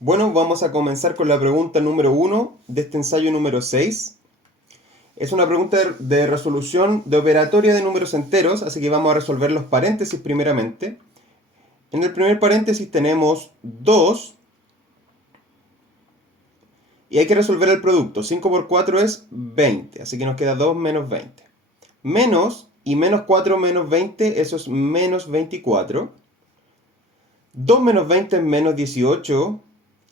Bueno, vamos a comenzar con la pregunta número 1 de este ensayo número 6. Es una pregunta de resolución de operatoria de números enteros, así que vamos a resolver los paréntesis primeramente. En el primer paréntesis tenemos 2 y hay que resolver el producto. 5 por 4 es 20, así que nos queda 2 menos 20. Menos y menos 4 menos 20, eso es menos 24. 2 menos 20 es menos 18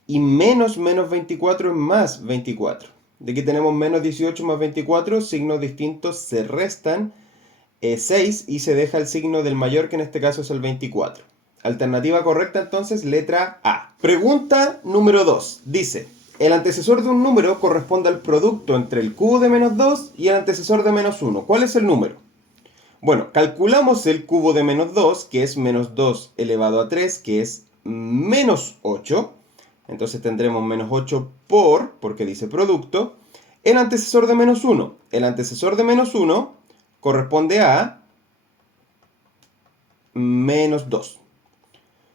y menos 24 es más 24. De aquí tenemos menos 18 más 24, signos distintos se restan 6 y se deja el signo del mayor, que en este caso es el 24. Alternativa correcta entonces, letra A. Pregunta número 2. Dice, el antecesor de un número corresponde al producto entre el cubo de menos 2 y el antecesor de menos 1. ¿Cuál es el número? Bueno, calculamos el cubo de menos 2, que es menos 2 elevado a 3, que es menos 8. Entonces tendremos menos 8 porque dice producto, el antecesor de menos 1. El antecesor de menos 1 corresponde a menos 2.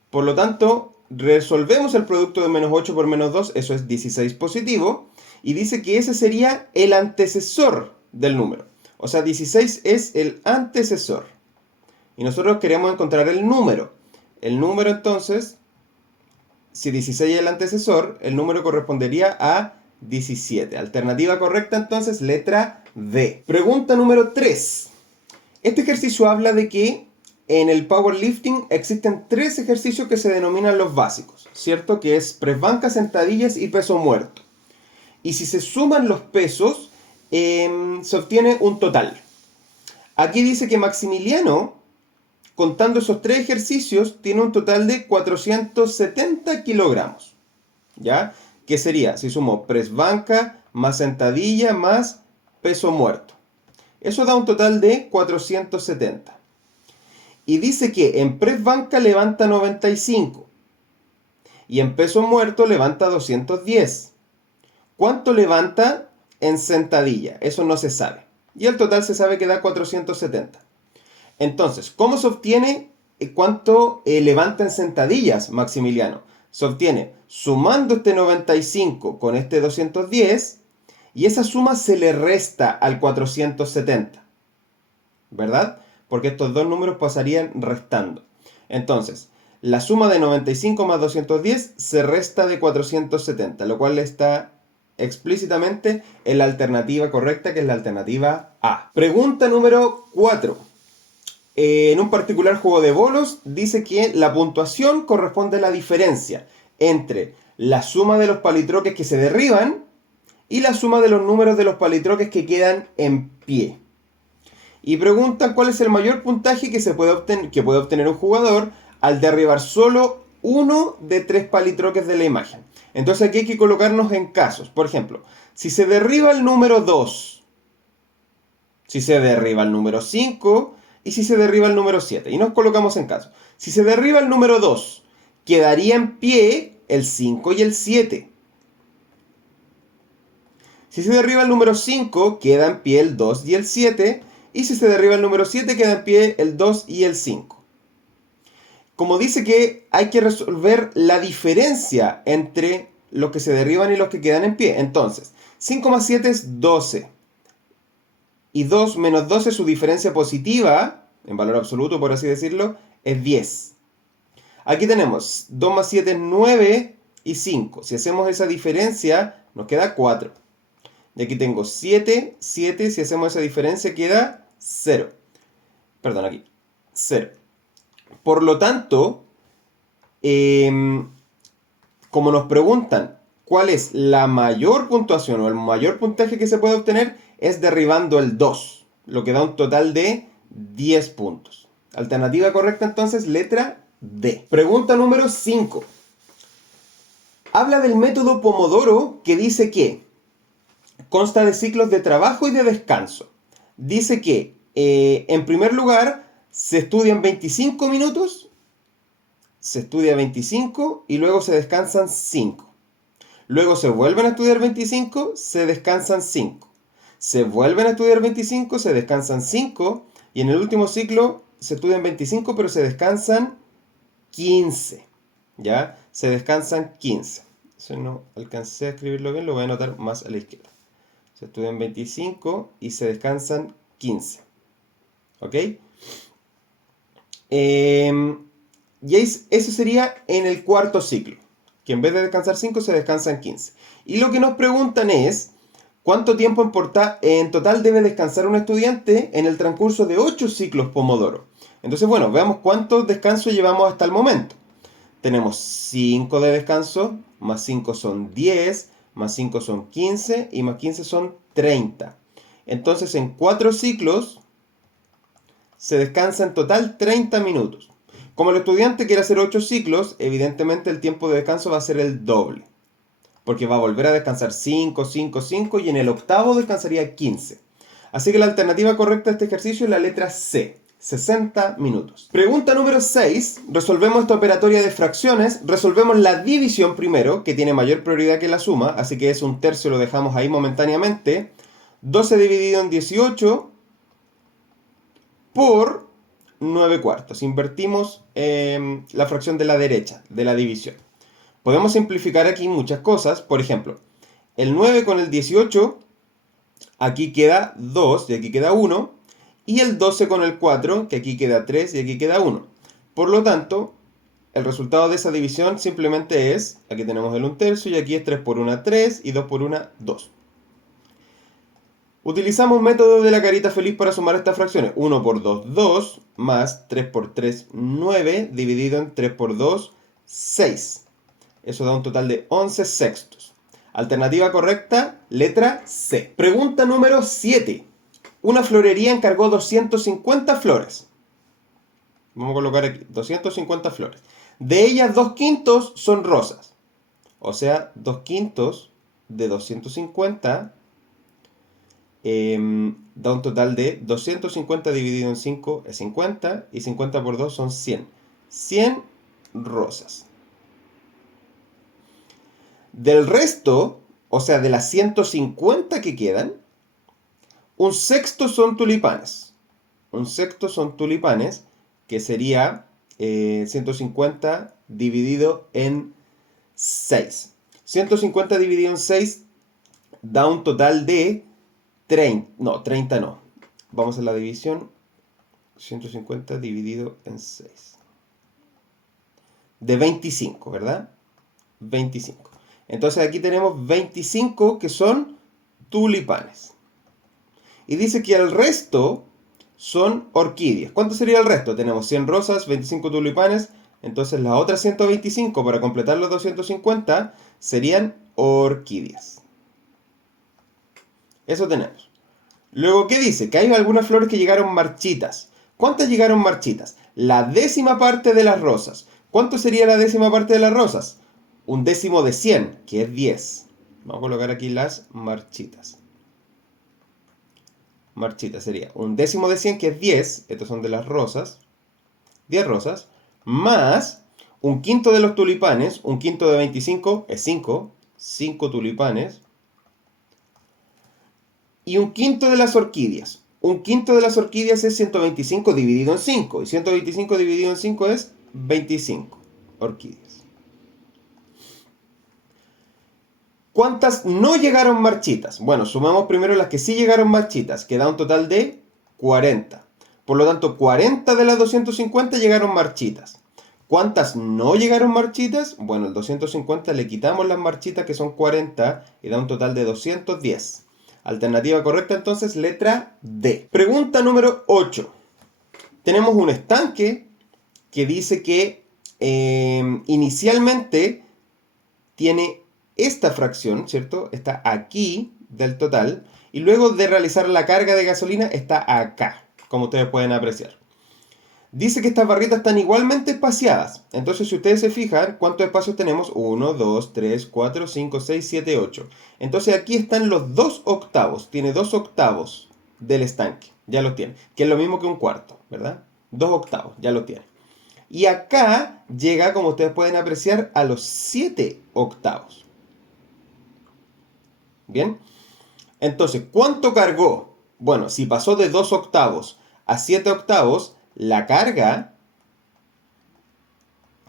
Por lo tanto, resolvemos el producto de menos 8 por menos 2, eso es 16 positivo, y dice que ese sería el antecesor del número. O sea, 16 es el antecesor. Y nosotros queremos encontrar el número. El número entonces, si 16 es el antecesor, el número correspondería a 17. Alternativa correcta entonces, letra D. Pregunta número 3. Este ejercicio habla de que en el powerlifting existen 3 ejercicios que se denominan los básicos, ¿cierto? Que es press banca, sentadillas y peso muerto. Y si se suman los pesos, se obtiene un total. Aquí dice que Maximiliano, contando esos 3 ejercicios, tiene un total de 470 kilogramos. ¿Ya? ¿Qué sería? Si sumo press banca, más sentadilla, más peso muerto. Eso da un total de 470. Y dice que en press banca levanta 95. Y en peso muerto levanta 210. ¿Cuánto levanta en sentadilla? Eso no se sabe. Y el total se sabe que da 470. Entonces, ¿cómo se obtiene cuánto levanta en sentadillas Maximiliano? Se obtiene sumando este 95 con este 210 y esa suma se le resta al 470, ¿verdad? Porque estos dos números pasarían restando. Entonces, la suma de 95 más 210 se resta de 470, lo cual está explícitamente en la alternativa correcta, que es la alternativa A. Pregunta número 4. En un particular juego de bolos dice que la puntuación corresponde a la diferencia entre la suma de los palitroques que se derriban y la suma de los números de los palitroques que quedan en pie. Y preguntan cuál es el mayor puntaje que puede obtener un jugador al derribar solo uno de 3 palitroques de la imagen. Entonces aquí hay que colocarnos en casos. Por ejemplo, si se derriba el número 2, si se derriba el número 5 y si se derriba el número 7. Y nos colocamos en casos. Si se derriba el número 2, quedaría en pie el 5 y el 7. Si se derriba el número 5, queda en pie el 2 y el 7. Y si se derriba el número 7, queda en pie el 2 y el 5. Como dice que hay que resolver la diferencia entre los que se derriban y los que quedan en pie. Entonces, 5 más 7 es 12. Y 2 menos 12, su diferencia positiva, en valor absoluto por así decirlo, es 10. Aquí tenemos 2 más 7 es 9 y 5. Si hacemos esa diferencia, nos queda 4. Y aquí tengo 7, 7, si hacemos esa diferencia queda 0. Perdón, aquí, 0. Por lo tanto, como nos preguntan cuál es la mayor puntuación o el mayor puntaje que se puede obtener, es derribando el 2, lo que da un total de 10 puntos. Alternativa correcta entonces, letra D. Pregunta número 5. Habla del método Pomodoro, que dice que consta de ciclos de trabajo y de descanso. Dice que, en primer lugar, se estudian 25 minutos, se estudia 25 y luego se descansan 5. Luego se vuelven a estudiar 25, se descansan 5. Se vuelven a estudiar 25, se descansan 5. Y en el último ciclo se estudian 25, pero se descansan 15. ¿Ya? Se descansan 15. Eso no alcancé a escribirlo bien, lo voy a anotar más a la izquierda. Se estudian 25 y se descansan 15. ¿Ok? Y eso sería en el cuarto ciclo, que en vez de descansar 5 se descansan 15. Y lo que nos preguntan es, ¿cuánto tiempo en total debe descansar un estudiante en el transcurso de 8 ciclos Pomodoro? Entonces, bueno, veamos cuántos descansos llevamos hasta el momento. Tenemos 5 de descanso, más 5 son 10, más 5 son 15 y más 15 son 30. Entonces, en 4 ciclos se descansa en total 30 minutos. Como el estudiante quiere hacer 8 ciclos, evidentemente el tiempo de descanso va a ser el doble. Porque va a volver a descansar 5, 5, 5 y en el octavo descansaría 15. Así que la alternativa correcta a este ejercicio es la letra C, 60 minutos. Pregunta número 6. Resolvemos esta operatoria de fracciones. Resolvemos la división primero, que tiene mayor prioridad que la suma, así que es un tercio, lo dejamos ahí momentáneamente. 12 dividido en 18 por 9 cuartos. Invertimos la fracción de la derecha, de la división. Podemos simplificar aquí muchas cosas. Por ejemplo, el 9 con el 18, aquí queda 2 y aquí queda 1. Y el 12 con el 4, que aquí queda 3 y aquí queda 1. Por lo tanto, el resultado de esa división simplemente es, aquí tenemos el 1/3 y aquí es 3 por 1, 3 y 2 por 1, 2. Utilizamos un método de la carita feliz para sumar estas fracciones. 1 por 2, 2, más 3 por 3, 9, dividido en 3 por 2, 6. Eso da un total de 11 sextos. Alternativa correcta, letra C. Pregunta número 7. Una florería encargó 250 flores. Vamos a colocar aquí, 250 flores. De ellas, 2/5 son rosas. O sea, 2/5 de 250 da un total de 250 dividido en 5 es 50 y 50 por 2 son 100. 100 rosas. Del resto, o sea, de las 150 que quedan, un sexto son tulipanes. Un sexto son tulipanes, que sería 150 dividido en 6. 150 dividido en 6 da un total de 30. No, 30 no. Vamos a la división. 150 dividido en 6. De 25, ¿verdad? 25. Entonces aquí tenemos 25 que son tulipanes. Y dice que el resto son orquídeas. ¿Cuánto sería el resto? Tenemos 100 rosas, 25 tulipanes. Entonces las otras 125 para completar los 250 serían orquídeas. Eso tenemos. Luego, ¿qué dice? Que hay algunas flores que llegaron marchitas. ¿Cuántas llegaron marchitas? La décima parte de las rosas. ¿Cuánto sería la décima parte de las rosas? Un décimo de 100, que es 10. Vamos a colocar aquí las marchitas. Marchitas sería un décimo de 100, que es 10. Estos son de las rosas. 10 rosas. Más un quinto de los tulipanes. Un quinto de 25 es 5. 5 tulipanes. Y un quinto de las orquídeas. Un quinto de las orquídeas es 125 dividido en 5. Y 125 dividido en 5 es 25 orquídeas. ¿Cuántas no llegaron marchitas? Bueno, sumamos primero las que sí llegaron marchitas, que da un total de 40. Por lo tanto, 40 de las 250 llegaron marchitas. ¿Cuántas no llegaron marchitas? Bueno, el 250 le quitamos las marchitas, que son 40, y da un total de 210. Alternativa correcta entonces, letra D. Pregunta número 8. Tenemos un estanque que dice que inicialmente tiene esta fracción, ¿cierto? Está aquí del total. Y luego de realizar la carga de gasolina está acá, como ustedes pueden apreciar. Dice que estas barritas están igualmente espaciadas. Entonces, si ustedes se fijan, ¿cuántos espacios tenemos? 1, 2, 3, 4, 5, 6, 7, 8. Entonces aquí están los 2 octavos. Tiene 2 octavos del estanque. Ya los tiene. Que es lo mismo que un cuarto, ¿verdad? 2 octavos, ya lo tiene. Y acá llega, como ustedes pueden apreciar, a los 7 octavos. ¿Bien? Entonces, ¿cuánto cargó? Bueno, si pasó de 2 octavos a 7 octavos, la carga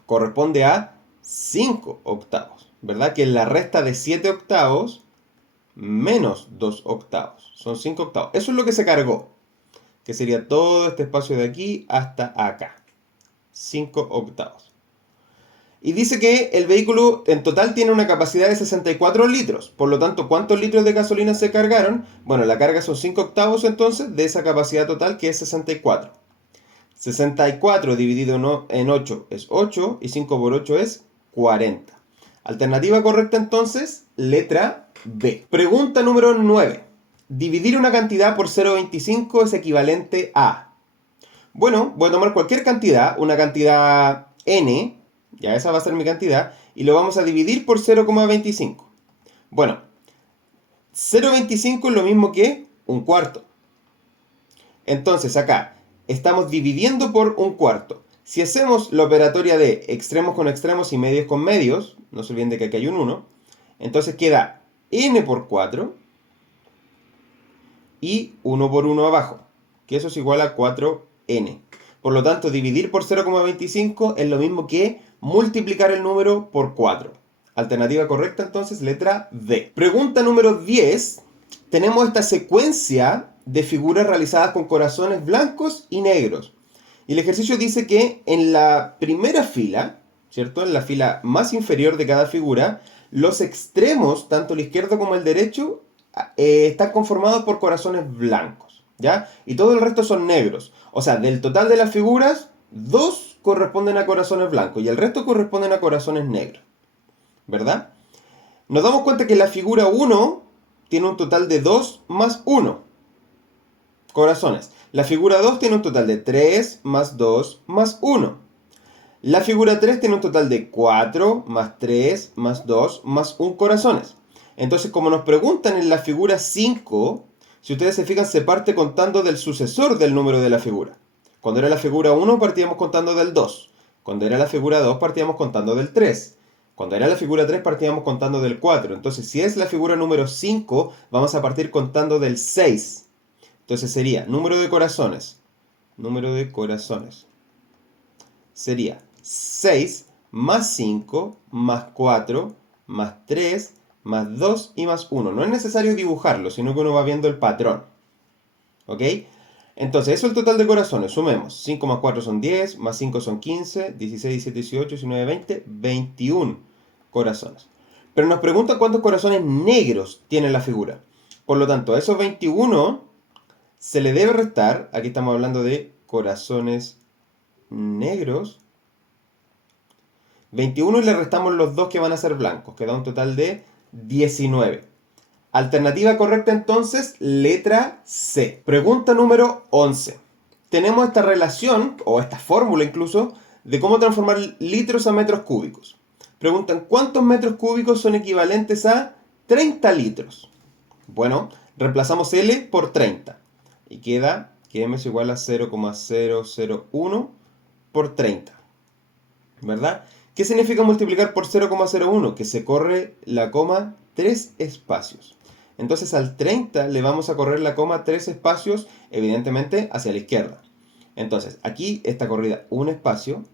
corresponde a 5 octavos. ¿verdad? Que es la resta de 7 octavos menos 2 octavos. Son 5 octavos. Eso es lo que se cargó, que sería todo este espacio de aquí hasta acá. 5 octavos. Y dice que el vehículo en total tiene una capacidad de 64 litros. Por lo tanto, ¿cuántos litros de gasolina se cargaron? Bueno, la carga son 5 octavos entonces de esa capacidad total que es 64. 64 dividido en 8 es 8 y 5 por 8 es 40. Alternativa correcta entonces, letra B. Pregunta número 9. Dividir una cantidad por 0,25 es equivalente a... Bueno, voy a tomar cualquier cantidad, una cantidad n, ya esa va a ser mi cantidad, y lo vamos a dividir por 0,25. Bueno, 0,25 es lo mismo que un cuarto. Entonces acá estamos dividiendo por un cuarto. Si hacemos la operatoria de extremos con extremos y medios con medios, no se olviden de que aquí hay un 1, entonces queda n por 4 y 1 por 1 abajo, que eso es igual a 4n. Por lo tanto, dividir por 0,25 es lo mismo que multiplicar el número por 4. Alternativa correcta entonces, letra D. Pregunta número 10. Tenemos esta secuencia de figuras realizadas con corazones blancos y negros. Y el ejercicio dice que en la primera fila, ¿cierto? En la fila más inferior de cada figura, los extremos, tanto el izquierdo como el derecho, están conformados por corazones blancos, ¿ya? Y todo el resto son negros. O sea, del total de las figuras, 2 corresponden a corazones blancos y el resto corresponden a corazones negros, ¿verdad? Nos damos cuenta que la figura 1 tiene un total de 2 más 1 corazones. La figura 2 tiene un total de 3 más 2 más 1. La figura 3 tiene un total de 4 más 3 más 2 más 1 corazones. Entonces, como nos preguntan en la figura 5, si ustedes se fijan, se parte contando del sucesor del número de la figura. Cuando era la figura 1 partíamos contando del 2. Cuando era la figura 2 partíamos contando del 3. Cuando era la figura 3 partíamos contando del 4. Entonces, si es la figura número 5, vamos a partir contando del 6. Entonces sería número de corazones. Número de corazones. Sería 6 más 5 más 4 más 3 más 2 y más 1. No es necesario dibujarlo, sino que uno va viendo el patrón. ¿Ok? Entonces, eso es el total de corazones. Sumemos. 5 más 4 son 10, más 5 son 15, 16, 17, 18, 19, 20, 21 corazones. Pero nos preguntan cuántos corazones negros tiene la figura. Por lo tanto, a esos 21 se le debe restar, aquí estamos hablando de corazones negros, 21 y le restamos los 2 que van a ser blancos, que da un total de 19. Alternativa correcta entonces, letra C. Pregunta número 11. Tenemos esta relación, o esta fórmula incluso, de cómo transformar litros a metros cúbicos. Preguntan, ¿cuántos metros cúbicos son equivalentes a 30 litros? Bueno, reemplazamos L por 30. Y queda que M es igual a 0,001 por 30. ¿Verdad? ¿Qué significa multiplicar por 0,01? Que se corre la coma 3 espacios. Entonces al 30 le vamos a correr la coma 3 espacios, evidentemente hacia la izquierda. Entonces aquí está corrida un espacio,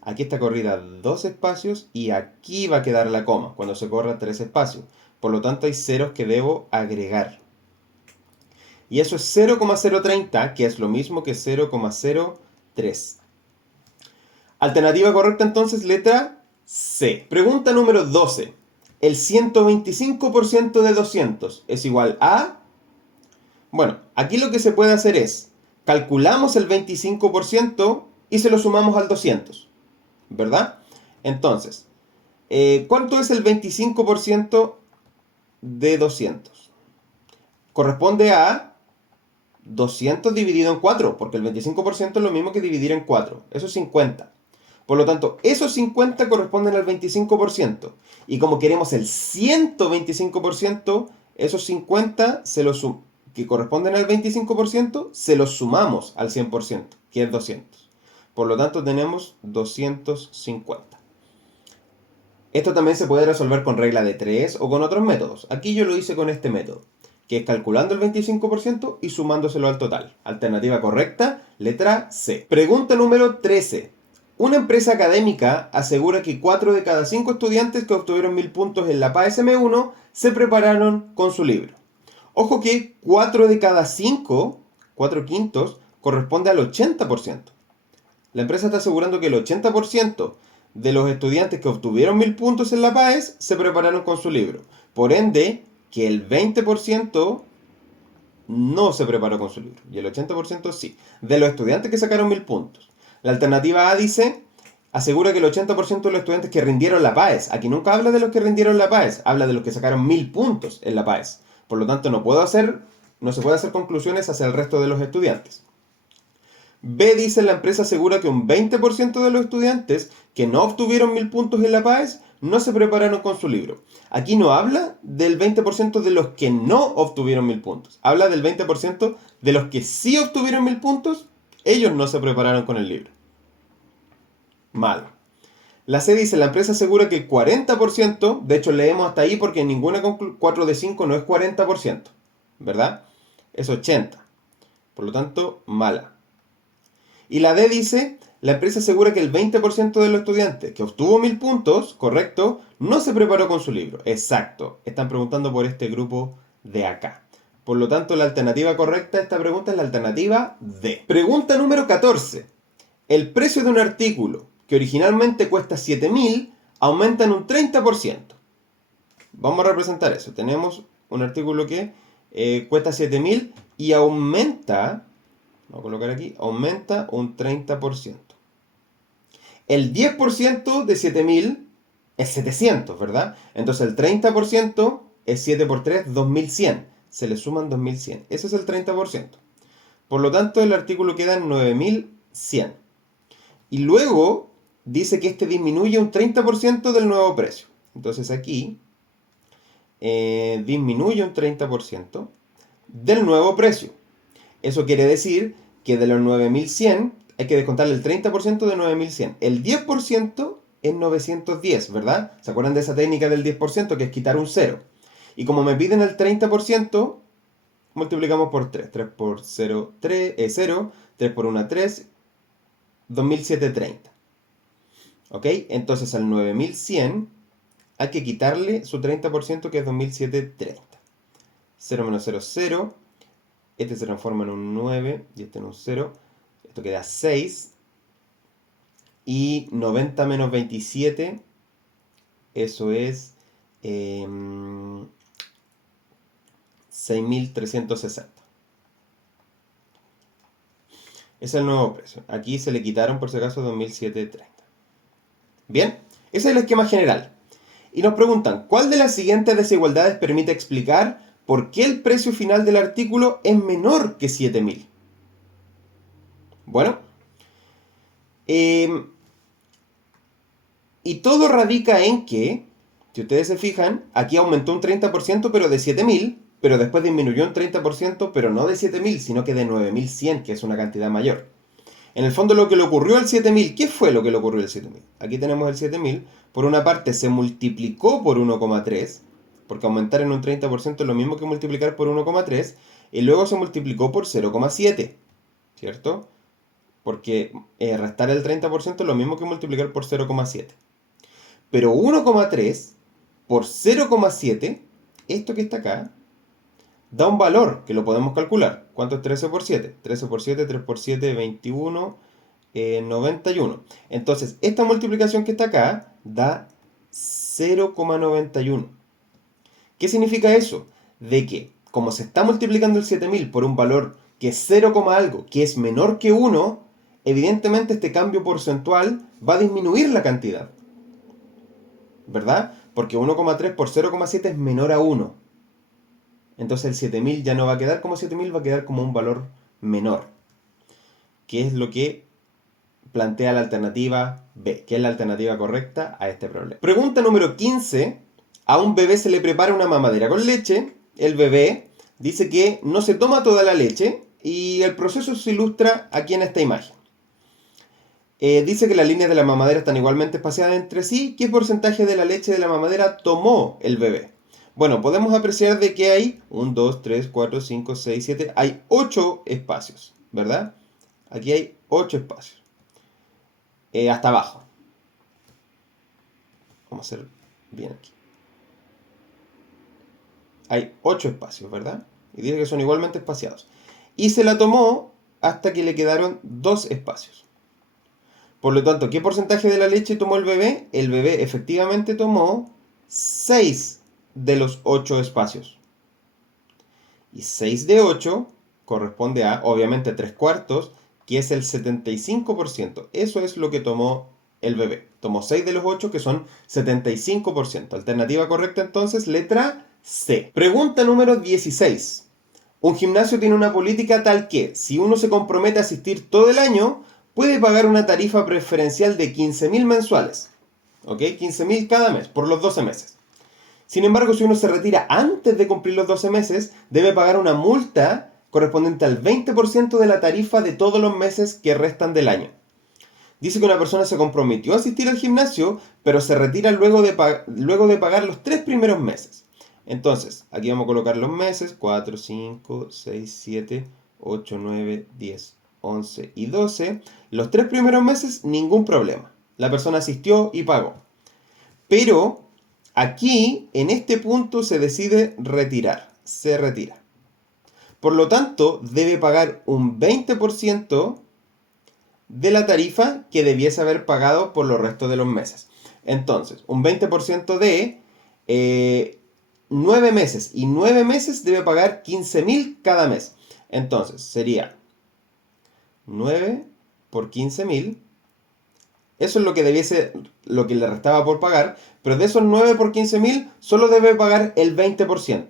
aquí está corrida 2 espacios y aquí va a quedar la coma cuando se corra 3 espacios. Por lo tanto hay ceros que debo agregar. Y eso es 0,030, que es lo mismo que 0,03. Alternativa correcta entonces, letra C. Pregunta número 12. El 125% de 200 es igual a... Bueno, aquí lo que se puede hacer es, calculamos el 25% y se lo sumamos al 200, ¿verdad? Entonces, ¿cuánto es el 25% de 200? Corresponde a 200 dividido en 4, porque el 25% es lo mismo que dividir en 4. Eso es 50. Por lo tanto, esos 50 corresponden al 25%. Y como queremos el 125%, esos 50 que corresponden al 25%, se los sumamos al 100%, que es 200. Por lo tanto, tenemos 250. Esto también se puede resolver con regla de 3 o con otros métodos. Aquí yo lo hice con este método, que es calculando el 25% y sumándoselo al total. Alternativa correcta, letra C. Pregunta número 13. Una empresa académica asegura que 4 de cada 5 estudiantes que obtuvieron 1000 puntos en la PAES M1 se prepararon con su libro. Ojo que 4 de cada 5, 4 quintos, corresponde al 80%. La empresa está asegurando que el 80% de los estudiantes que obtuvieron 1000 puntos en la PAES se prepararon con su libro. Por ende, que el 20% no se preparó con su libro y el 80% sí, de los estudiantes que sacaron 1000 puntos. La alternativa A dice, asegura que el 80% de los estudiantes que rindieron la PAES, aquí nunca habla de los que rindieron la PAES, habla de los que sacaron 1000 puntos en la PAES. Por lo tanto, no se puede hacer conclusiones hacia el resto de los estudiantes. B dice, la empresa asegura que un 20% de los estudiantes que no obtuvieron 1000 puntos en la PAES no se prepararon con su libro. Aquí no habla del 20% de los que no obtuvieron 1000 puntos. Habla del 20% de los que sí obtuvieron 1000 puntos, ellos no se prepararon con el libro. Malo. La C dice, la empresa asegura que el 40%, de hecho leemos hasta ahí porque ninguna 4 de 5 no es 40%, ¿verdad? Es 80%. Por lo tanto, mala. Y la D dice, la empresa asegura que el 20% de los estudiantes que obtuvo 1000 puntos, correcto, no se preparó con su libro. Exacto. Están preguntando por este grupo de acá. Por lo tanto, la alternativa correcta a esta pregunta es la alternativa D. Pregunta número 14. El precio de un artículo que originalmente cuesta 7000 aumenta en un 30%. Vamos a representar eso. Tenemos un artículo que cuesta 7000 y aumenta... Vamos a colocar aquí, aumenta un 30%. El 10% de 7000 es 700, ¿verdad? Entonces el 30% es 7 por 3, 2100. Se le suman 2100. Ese es el 30%. Por lo tanto, el artículo queda en 9100. Y luego dice que este disminuye un 30% del nuevo precio. Entonces aquí disminuye un 30% del nuevo precio. Eso quiere decir que de los 9100 hay que descontarle el 30% de 9100. El 10% es 910, ¿verdad? ¿Se acuerdan de esa técnica del 10%? Que es quitar un 0. Y como me piden el 30%, multiplicamos por 3. 3 por 0, 3 es 0. 3 por 1, 3. 2730. ¿Ok? Entonces al 9100 hay que quitarle su 30% que es 2730. 0 menos 0, 0. Este se transforma en un 9 y este en un 0. Esto queda 6. Y 90 menos 27, eso es 6360. Ese es el nuevo precio. Aquí se le quitaron por si acaso 2730. Bien, ese es el esquema general. Y nos preguntan, ¿cuál de las siguientes desigualdades permite explicar por qué el precio final del artículo es menor que 7000? Bueno, y todo radica en que, si ustedes se fijan, aquí aumentó un 30% pero de 7000, pero después disminuyó un 30% pero no de 7000, sino que de 9100, que es una cantidad mayor. En el fondo lo que le ocurrió al 7000, ¿qué fue lo que le ocurrió al 7000? Aquí tenemos el 7000, por una parte se multiplicó por 1,3, porque aumentar en un 30% es lo mismo que multiplicar por 1,3, y luego se multiplicó por 0,7, ¿cierto? Porque restar el 30% es lo mismo que multiplicar por 0,7. Pero 1,3 por 0,7, esto que está acá, da un valor que lo podemos calcular. ¿Cuánto es 13 por 7? 13 por 7, 3 por 7, 21, 91. Entonces, esta multiplicación que está acá da 0,91. ¿Qué significa eso? De que, como se está multiplicando el 7000 por un valor que es 0, algo, que es menor que 1, evidentemente este cambio porcentual va a disminuir la cantidad. ¿Verdad? Porque 1,3 por 0,7 es menor a 1. Entonces el 7000 ya no va a quedar como 7000, va a quedar como un valor menor. Que es lo que plantea la alternativa B, que es la alternativa correcta a este problema. Pregunta número 15. A un bebé se le prepara una mamadera con leche. El bebé dice que no se toma toda la leche y el proceso se ilustra aquí en esta imagen. Dice que las líneas de la mamadera están igualmente espaciadas entre sí. ¿Qué porcentaje de la leche de la mamadera tomó el bebé? Bueno, podemos apreciar de que hay 1, 2, 3, 4, 5, 6, 7. Hay 8 espacios, ¿verdad? Aquí hay 8 espacios. hasta abajo. Vamos a hacer bien aquí. Hay 8 espacios, ¿verdad? Y dice que son igualmente espaciados. Y se la tomó hasta que le quedaron 2 espacios. Por lo tanto, ¿qué porcentaje de la leche tomó el bebé? El bebé efectivamente tomó 6 de los 8 espacios. Y 6 de 8 corresponde a, obviamente, 3 cuartos, que es el 75%. Eso es lo que tomó el bebé. Tomó 6 de los 8, que son 75%. Alternativa correcta entonces, letra C. Pregunta número 16. Un gimnasio tiene una política tal que, si uno se compromete a asistir todo el año, puede pagar una tarifa preferencial de 15.000 mensuales. ¿Ok? 15.000 cada mes, por los 12 meses. Sin embargo, si uno se retira antes de cumplir los 12 meses, debe pagar una multa correspondiente al 20% de la tarifa de todos los meses que restan del año. Dice que una persona se comprometió a asistir al gimnasio, pero se retira luego de pagar los 3 primeros meses. Entonces, aquí vamos a colocar los meses: 4, 5, 6, 7, 8, 9, 10, 11 y 12. Los 3 primeros meses, ningún problema. La persona asistió y pagó. Pero aquí, en este punto, se decide retirar. Se retira. Por lo tanto, debe pagar un 20% de la tarifa que debiese haber pagado por los restos de los meses. Entonces, un 20% de 9 meses. Y 9 meses debe pagar 15.000 cada mes. Entonces, sería 9 por 15.000. Eso es lo que le restaba por pagar. Pero de esos 9 por 15.000, solo debe pagar el 20%.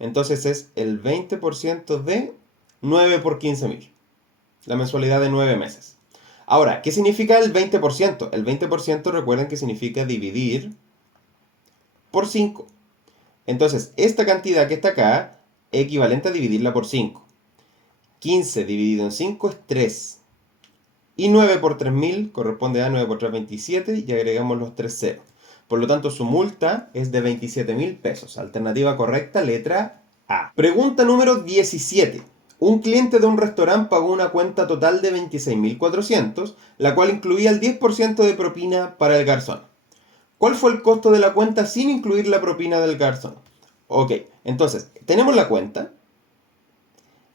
Entonces es el 20% de 9 por 15.000. La mensualidad de 9 meses. Ahora, ¿qué significa el 20%? El 20% recuerden que significa dividir por 5. Entonces, esta cantidad que está acá es equivalente a dividirla por 5. 15 dividido en 5 es 3. Y 9 por 3.000 corresponde a 9 por 3, 27, y agregamos los 3 ceros. Por lo tanto, su multa es de 27.000 pesos. Alternativa correcta, letra A. Pregunta número 17. Un cliente de un restaurante pagó una cuenta total de 26.400, la cual incluía el 10% de propina para el garzón. ¿Cuál fue el costo de la cuenta sin incluir la propina del garzón? Ok, entonces, tenemos la cuenta.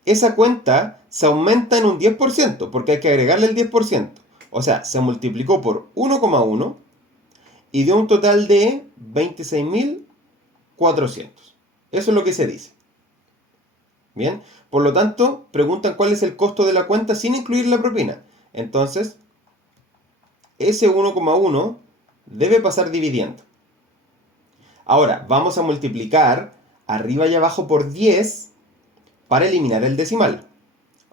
Esa cuenta se aumenta en un 10% porque hay que agregarle el 10%. O sea, se multiplicó por 1,1 y dio un total de 26.400. Eso es lo que se dice. Bien, por lo tanto, preguntan cuál es el costo de la cuenta sin incluir la propina. Entonces, ese 1,1 debe pasar dividiendo. Ahora, vamos a multiplicar arriba y abajo por 10 para eliminar el decimal.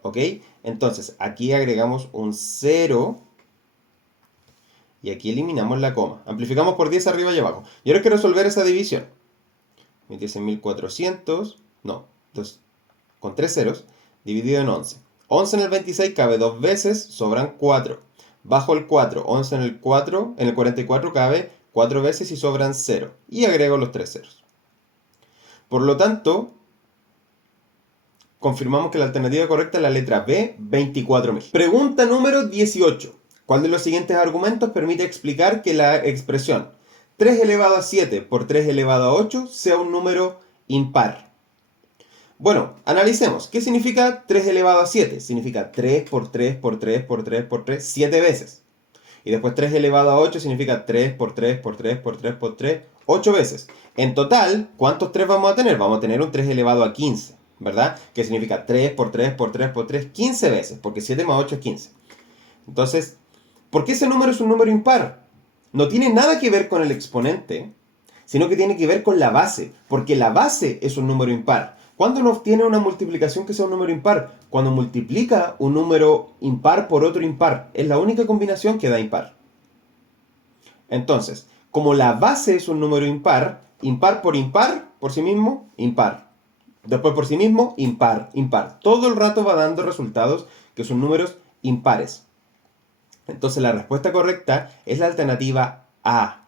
¿Ok? Entonces, aquí agregamos un 0 y aquí eliminamos la coma. Amplificamos por 10 arriba y abajo. Y ahora hay que resolver esa división. 26.400, no, entonces, con 3 ceros, dividido en 11. 11 en el 26 cabe 2 veces, sobran 4. Bajo el 4, 11 en el 44 cabe 4 veces y sobran 0. Y agrego los 3 ceros. Por lo tanto, confirmamos que la alternativa correcta es la letra B, 24.000. Pregunta número 18. ¿Cuál de los siguientes argumentos permite explicar que la expresión 3 elevado a 7 por 3 elevado a 8 sea un número impar? Bueno, analicemos. ¿Qué significa 3 elevado a 7? Significa 3 por 3 por 3 por 3 por 3, 7 veces. Y después 3 elevado a 8 significa 3 por 3 por 3 por 3 por 3, 8 veces. En total, ¿cuántos 3 vamos a tener? Vamos a tener un 3 elevado a 15, ¿verdad? Que significa 3 por 3 por 3 por 3, 15 veces, porque 7 más 8 es 15. Entonces, ¿por qué ese número es un número impar? No tiene nada que ver con el exponente, sino que tiene que ver con la base, porque la base es un número impar. ¿Cuándo uno obtiene una multiplicación que sea un número impar? Cuando multiplica un número impar por otro impar. Es la única combinación que da impar. Entonces, como la base es un número impar, impar por sí mismo, impar. Después por sí mismo, impar, impar. Todo el rato va dando resultados que son números impares. Entonces la respuesta correcta es la alternativa A,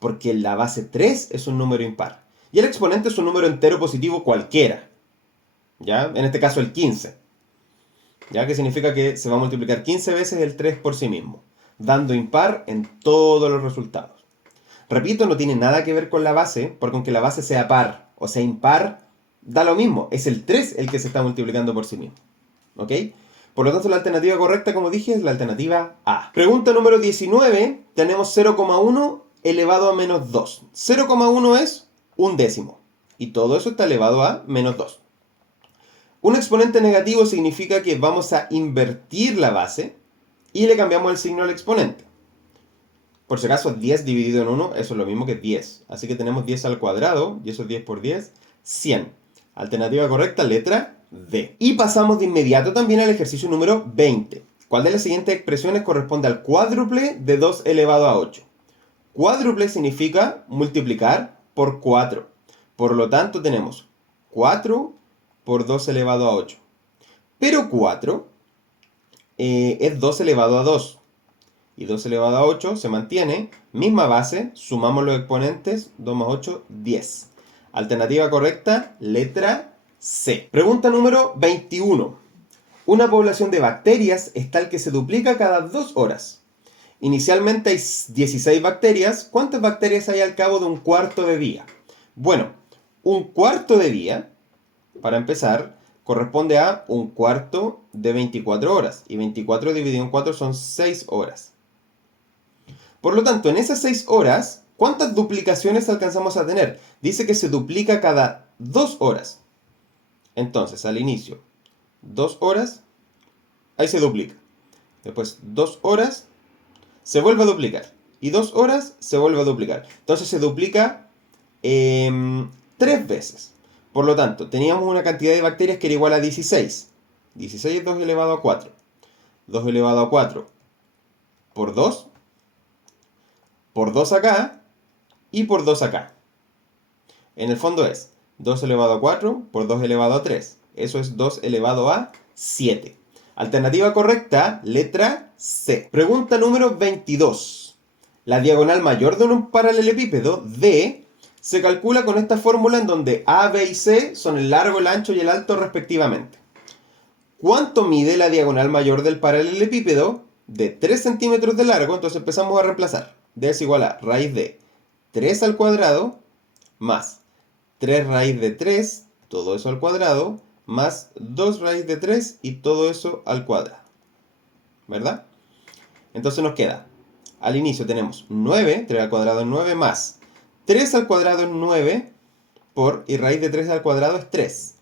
porque la base 3 es un número impar. Y el exponente es un número entero positivo cualquiera. ¿Ya? En este caso el 15. ¿Ya? Que significa que se va a multiplicar 15 veces el 3 por sí mismo. dando impar en todos los resultados. Repito, no tiene nada que ver con la base, porque aunque la base sea par o sea impar, da lo mismo, es el 3 el que se está multiplicando por sí mismo. ¿Ok? Por lo tanto, la alternativa correcta, como dije, es la alternativa A. Pregunta número 19, tenemos 0,1 elevado a menos 2. 0,1 es un décimo, y todo eso está elevado a menos 2. Un exponente negativo significa que vamos a invertir la base y le cambiamos el signo al exponente. Por si acaso, 10 dividido en 1, eso es lo mismo que 10. Así que tenemos 10 al cuadrado, y eso es 10 por 10, 100. Alternativa correcta, letra D. Y pasamos de inmediato también al ejercicio número 20. ¿Cuál de las siguientes expresiones corresponde al cuádruple de 2 elevado a 8? Cuádruple significa multiplicar por 4. Por lo tanto, tenemos 4 por 2 elevado a 8. Pero 4 es 2 elevado a 2. Y 2 elevado a 8 se mantiene, misma base, sumamos los exponentes, 2 más 8, 10. Alternativa correcta, letra C. Pregunta número 21. Una población de bacterias es tal que se duplica cada 2 horas. Inicialmente hay 16 bacterias. ¿Cuántas bacterias hay al cabo de un cuarto de día? Bueno, un cuarto de día, para empezar, corresponde a un cuarto de 24 horas. Y 24 dividido en 4 son 6 horas. Por lo tanto, en esas 6 horas, ¿cuántas duplicaciones alcanzamos a tener? Dice que se duplica cada 2 horas. Entonces, al inicio, 2 horas, ahí se duplica. Después, 2 horas, se vuelve a duplicar. Y 2 horas, se vuelve a duplicar. Entonces se duplica 3 veces. Por lo tanto, teníamos una cantidad de bacterias que era igual a 16. 16 es 2 elevado a 4. 2 elevado a 4 por 2. Por 2 acá y por 2 acá. En el fondo es 2 elevado a 4 por 2 elevado a 3. Eso es 2 elevado a 7. Alternativa correcta, letra C. Pregunta número 22. La diagonal mayor de un paralelepípedo, D, se calcula con esta fórmula en donde A, B y C son el largo, el ancho y el alto respectivamente. ¿Cuánto mide la diagonal mayor del paralelepípedo? De 3 centímetros de largo, entonces empezamos a reemplazar. D es igual a raíz de 3 al cuadrado más 3 raíz de 3, todo eso al cuadrado, más 2 raíz de 3 y todo eso al cuadrado. ¿Verdad? Entonces nos queda, al inicio tenemos 9, 3 al cuadrado es 9, más 3 al cuadrado es 9, y raíz de 3 al cuadrado es 3.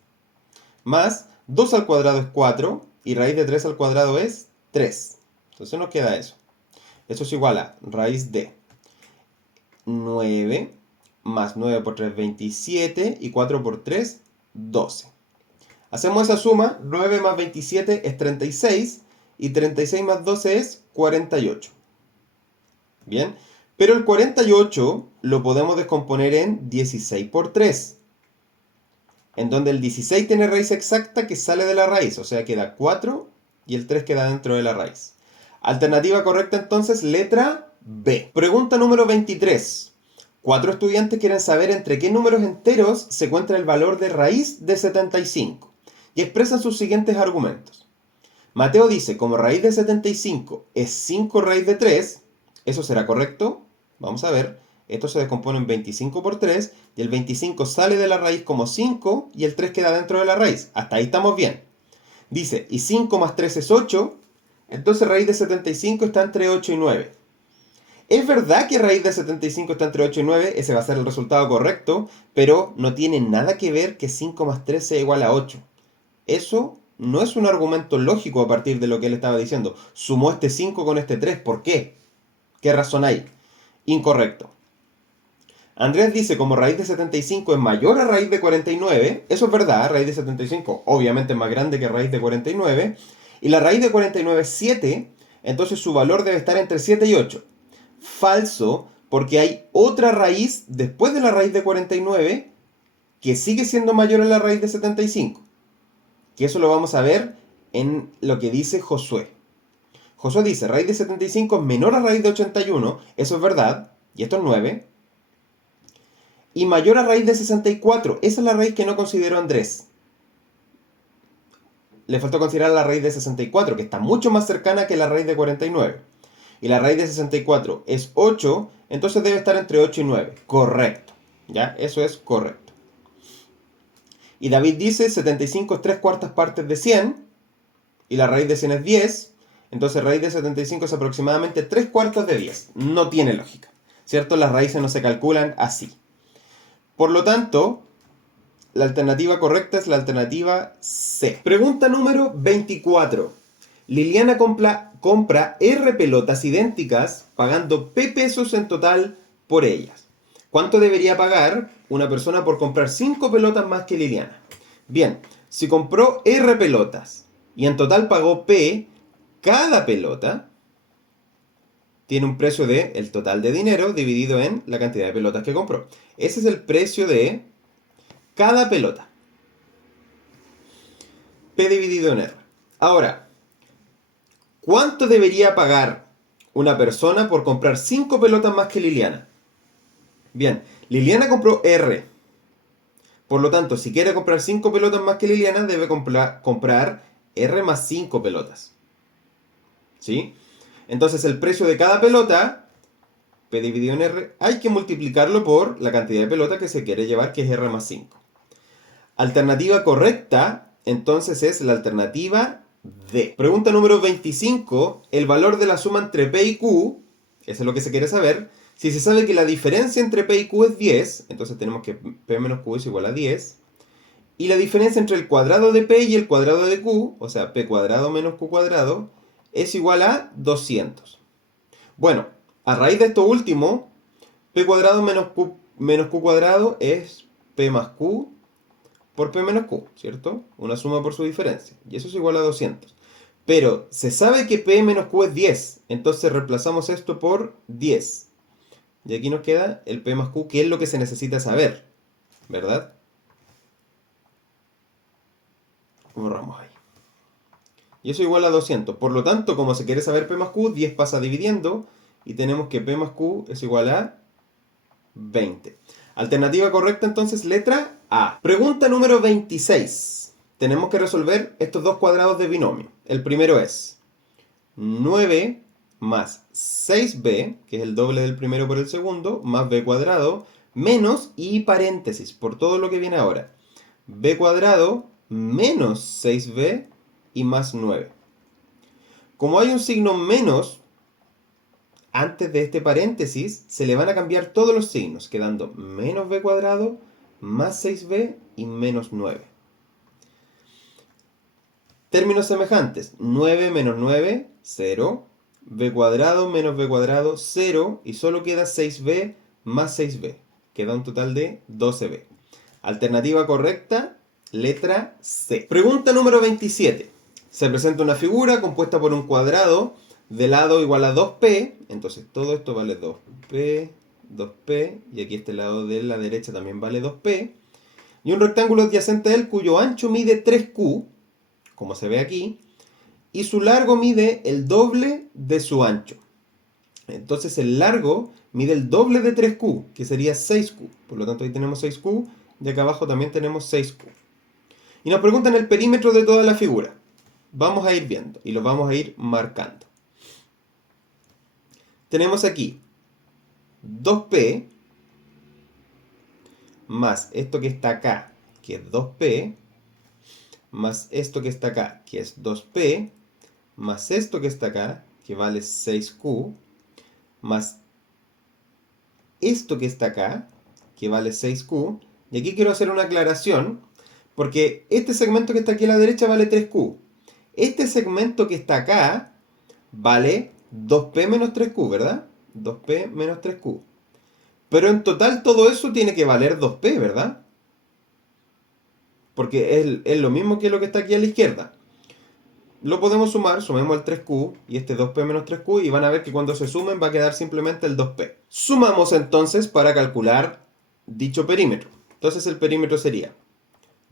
Más 2 al cuadrado es 4, y raíz de 3 al cuadrado es 3. Entonces nos queda eso. Eso es igual a raíz de 9 más 9 por 3, 27, y 4 por 3, 12. Hacemos esa suma, 9 más 27 es 36, y 36 más 12 es 48. Bien, pero el 48 lo podemos descomponer en 16 por 3, en donde el 16 tiene raíz exacta que sale de la raíz, o sea queda 4 y el 3 queda dentro de la raíz. Alternativa correcta entonces, letra B. Pregunta número 23. 4 estudiantes quieren saber entre qué números enteros se encuentra el valor de raíz de 75 y expresan sus siguientes argumentos. Mateo dice, como raíz de 75 es 5 raíz de 3, ¿eso será correcto? Vamos a ver. Esto se descompone en 25 por 3 y el 25 sale de la raíz como 5 y el 3 queda dentro de la raíz. Hasta ahí estamos bien. Dice, y 5 más 3 es 8, entonces raíz de 75 está entre 8 y 9. Es verdad que raíz de 75 está entre 8 y 9, ese va a ser el resultado correcto, pero no tiene nada que ver que 5 más 3 sea igual a 8. Eso no es un argumento lógico a partir de lo que él estaba diciendo. Sumó este 5 con este 3, ¿por qué? ¿Qué razón hay? Incorrecto. Andrés dice, como raíz de 75 es mayor a raíz de 49, eso es verdad, raíz de 75 obviamente es más grande que raíz de 49, y la raíz de 49 es 7, entonces su valor debe estar entre 7 y 8. Falso, porque hay otra raíz después de la raíz de 49 que sigue siendo mayor a la raíz de 75. Que eso lo vamos a ver en lo que dice Josué. Josué dice, raíz de 75 es menor a raíz de 81, eso es verdad, y esto es 9. Y mayor a raíz de 64, esa es la raíz que no consideró Andrés. Le faltó considerar la raíz de 64, que está mucho más cercana que la raíz de 49. y la raíz de 64 es 8, entonces debe estar entre 8 y 9. Correcto. ¿Ya? Eso es correcto. Y David dice 75 es 3 cuartas partes de 100 y la raíz de 100 es 10. Entonces raíz de 75 es aproximadamente 3 cuartos de 10. No tiene lógica. ¿Cierto? Las raíces no se calculan así. Por lo tanto, la alternativa correcta es la alternativa C. Pregunta número 24. Liliana compra R pelotas idénticas pagando P pesos en total por ellas. ¿Cuánto debería pagar una persona por comprar 5 pelotas más que Liliana? Bien, si compró R pelotas y en total pagó P, cada pelota tiene un precio de el total de dinero dividido en la cantidad de pelotas que compró. Ese es el precio de cada pelota. P dividido en R. Ahora, ¿cuánto debería pagar una persona por comprar 5 pelotas más que Liliana? Bien, Liliana compró R. Por lo tanto, si quiere comprar 5 pelotas más que Liliana, debe comprar R más 5 pelotas. ¿Sí? Entonces, el precio de cada pelota, P dividido en R, hay que multiplicarlo por la cantidad de pelotas que se quiere llevar, que es R más 5. Alternativa correcta, entonces, es la alternativa D. Pregunta número 25. El valor de la suma entre P y Q, eso es lo que se quiere saber. Si se sabe que la diferencia entre P y Q es 10, entonces tenemos que P menos Q es igual a 10. Y la diferencia entre el cuadrado de P y el cuadrado de Q, o sea, P cuadrado menos Q cuadrado, es igual a 200. Bueno, a raíz de esto último, P cuadrado menos Q cuadrado es P más Q por P menos Q, ¿cierto? Una suma por su diferencia. Y eso es igual a 200. Pero se sabe que P menos Q es 10. Entonces reemplazamos esto por 10. Y aquí nos queda el P más Q, que es lo que se necesita saber. ¿Verdad? Borramos ahí. Y eso igual a 200. Por lo tanto, como se quiere saber P más Q, 10 pasa dividiendo. Y tenemos que P más Q es igual a 20. Alternativa correcta entonces, letra A. Pregunta número 26. Tenemos que resolver estos dos cuadrados de binomio. El primero es 9 más 6b, que es el doble del primero por el segundo, más b cuadrado, menos y paréntesis, por todo lo que viene ahora. B cuadrado menos 6b y más 9. Como hay un signo menos antes de este paréntesis, se le van a cambiar todos los signos, quedando menos b cuadrado, más 6b y menos 9. Términos semejantes. 9 menos 9, 0. B cuadrado menos b cuadrado, 0. Y solo queda 6b más 6b. Queda un total de 12b. Alternativa correcta, letra C. Pregunta número 27. Se presenta una figura compuesta por un cuadrado de lado igual a 2p. Entonces todo esto vale 2p, 2p. Y aquí este lado de la derecha también vale 2p. Y un rectángulo adyacente a él cuyo ancho mide 3q, como se ve aquí, y su largo mide el doble de su ancho. Entonces el largo mide el doble de 3q, que sería 6q. Por lo tanto ahí tenemos 6q y acá abajo también tenemos 6q. Y nos preguntan el perímetro de toda la figura. Vamos a ir viendo y lo vamos a ir marcando. Tenemos aquí 2p más esto que está acá, que es 2p, más esto que está acá, que es 2p, más esto que está acá, que vale 6q, más esto que está acá, que vale 6q. Y aquí quiero hacer una aclaración, porque este segmento que está aquí a la derecha vale 3q. Este segmento que está acá vale 2p menos 3q, ¿verdad? 2p menos 3q. Pero en total todo eso tiene que valer 2p, ¿verdad? Porque es lo mismo que lo que está aquí a la izquierda. Lo podemos sumar, sumemos el 3q y este 2p menos 3q y van a ver que cuando se sumen va a quedar simplemente el 2p. Sumamos entonces para calcular dicho perímetro. Entonces el perímetro sería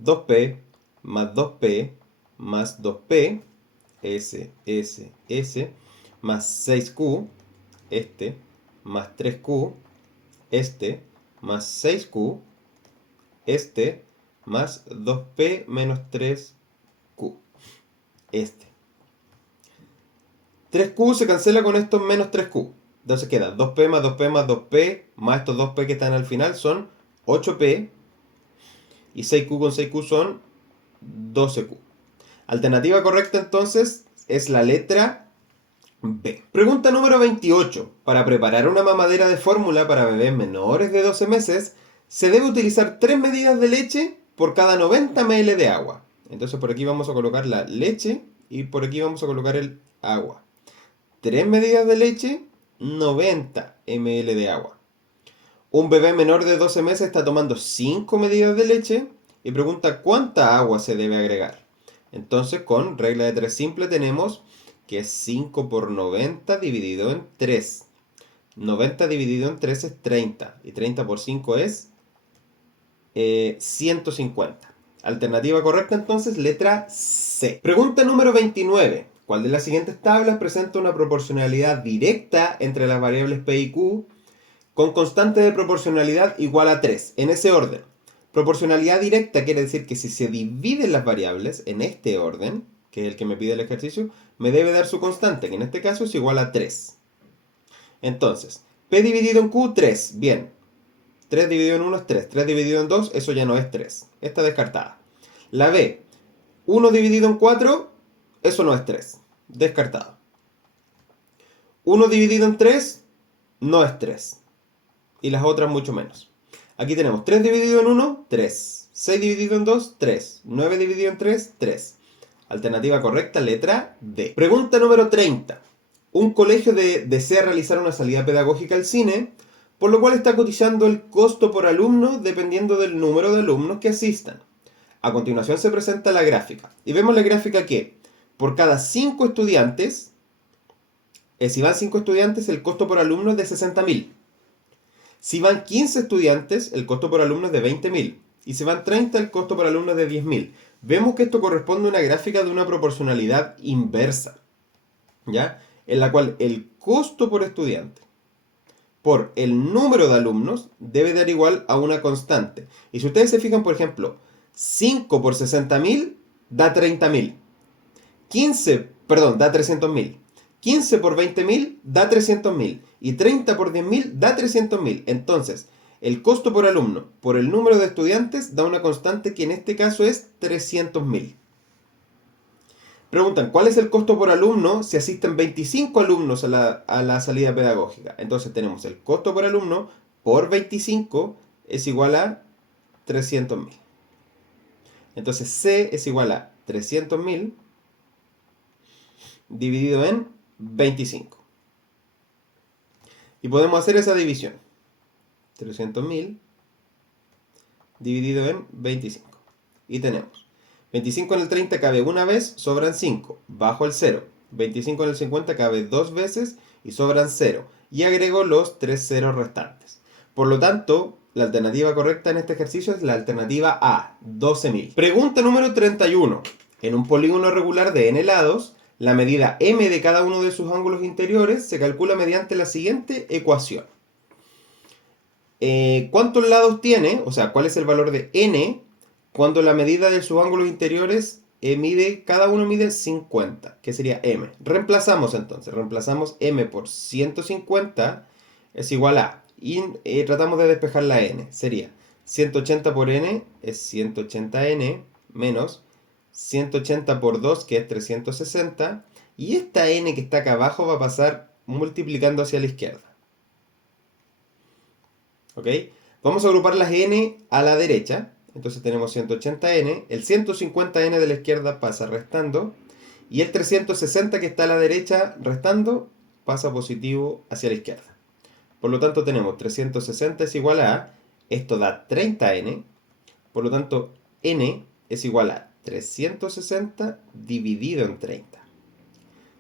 2p más 2p más 2p, s, más 6q, este, más 3q, este, más 6q, este, más 2p menos 3q, este. 3Q se cancela con estos menos 3Q. Entonces queda 2P más 2P más 2P, más estos 2P que están al final son 8P. Y 6Q con 6Q son 12Q. Alternativa correcta entonces es la letra B. Pregunta número 28. Para preparar una mamadera de fórmula para bebés menores de 12 meses, se debe utilizar 3 medidas de leche por cada 90 ml de agua. Entonces por aquí vamos a colocar la leche y por aquí vamos a colocar el agua. 3 medidas de leche, 90 ml de agua. Un bebé menor de 12 meses está tomando 5 medidas de leche y pregunta cuánta agua se debe agregar. Entonces con regla de 3 simple tenemos que es 5 por 90 dividido en 3. 90 dividido en 3 es 30 y 30 por 5 es 150. Alternativa correcta entonces, letra C. Pregunta número 29. ¿Cuál de las siguientes tablas presenta una proporcionalidad directa entre las variables P y Q con constante de proporcionalidad igual a 3? En ese orden. Proporcionalidad directa quiere decir que si se dividen las variables en este orden, que es el que me pide el ejercicio, me debe dar su constante, que en este caso es igual a 3. Entonces, P dividido en Q, 3. Bien. 3 dividido en 1 es 3. 3 dividido en 2, eso ya no es 3. Está descartada. La B, 1 dividido en 4, eso no es 3. Descartado. 1 dividido en 3, no es 3. Y las otras mucho menos. Aquí tenemos 3 dividido en 1, 3. 6 dividido en 2, 3. 9 dividido en 3, 3. Alternativa correcta, letra D. Pregunta número 30. Un colegio desea realizar una salida pedagógica al cine, por lo cual está cotizando el costo por alumno dependiendo del número de alumnos que asistan. A continuación se presenta la gráfica. Y vemos la gráfica que por cada 5 estudiantes, si van 5 estudiantes, el costo por alumno es de 60.000. Si van 15 estudiantes, el costo por alumno es de 20.000. Y si van 30, el costo por alumno es de 10.000. Vemos que esto corresponde a una gráfica de una proporcionalidad inversa, ¿ya? En la cual el costo por estudiante por el número de alumnos debe dar igual a una constante. Y si ustedes se fijan, por ejemplo, 5 por 60.000 da 30.000. 15, perdón, da 300.000. 15 por 20.000 da 300.000. Y 30 por 10.000 da 300.000. Entonces, el costo por alumno por el número de estudiantes da una constante que en este caso es 300.000. Preguntan, ¿cuál es el costo por alumno si asisten 25 alumnos a la salida pedagógica? Entonces tenemos el costo por alumno por 25 es igual a 300.000. Entonces C es igual a 300.000 dividido en 25. Y podemos hacer esa división. 300.000 dividido en 25. Y tenemos 25 en el 30 cabe una vez, sobran 5. Bajo el 0. 25 en el 50 cabe 2 veces y sobran 0. Y agrego los 3 ceros restantes. Por lo tanto, la alternativa correcta en este ejercicio es la alternativa A, 12.000. Pregunta número 31. En un polígono regular de n lados, la medida m de cada uno de sus ángulos interiores se calcula mediante la siguiente ecuación. ¿Cuántos lados tiene? O sea, ¿cuál es el valor de n cuando la medida de sus ángulos interiores cada uno mide 50, que sería m? Reemplazamos entonces, reemplazamos m por 150 es igual a, y tratamos de despejar la n, sería 180 por n es 180n menos 180 por 2 que es 360 y esta n que está acá abajo va a pasar multiplicando hacia la izquierda. ¿Ok? Vamos a agrupar las n a la derecha. Entonces tenemos 180n, el 150n de la izquierda pasa restando, y el 360 que está a la derecha restando pasa positivo hacia la izquierda. Por lo tanto tenemos 360 es igual a, esto da 30n, por lo tanto n es igual a 360 dividido en 30.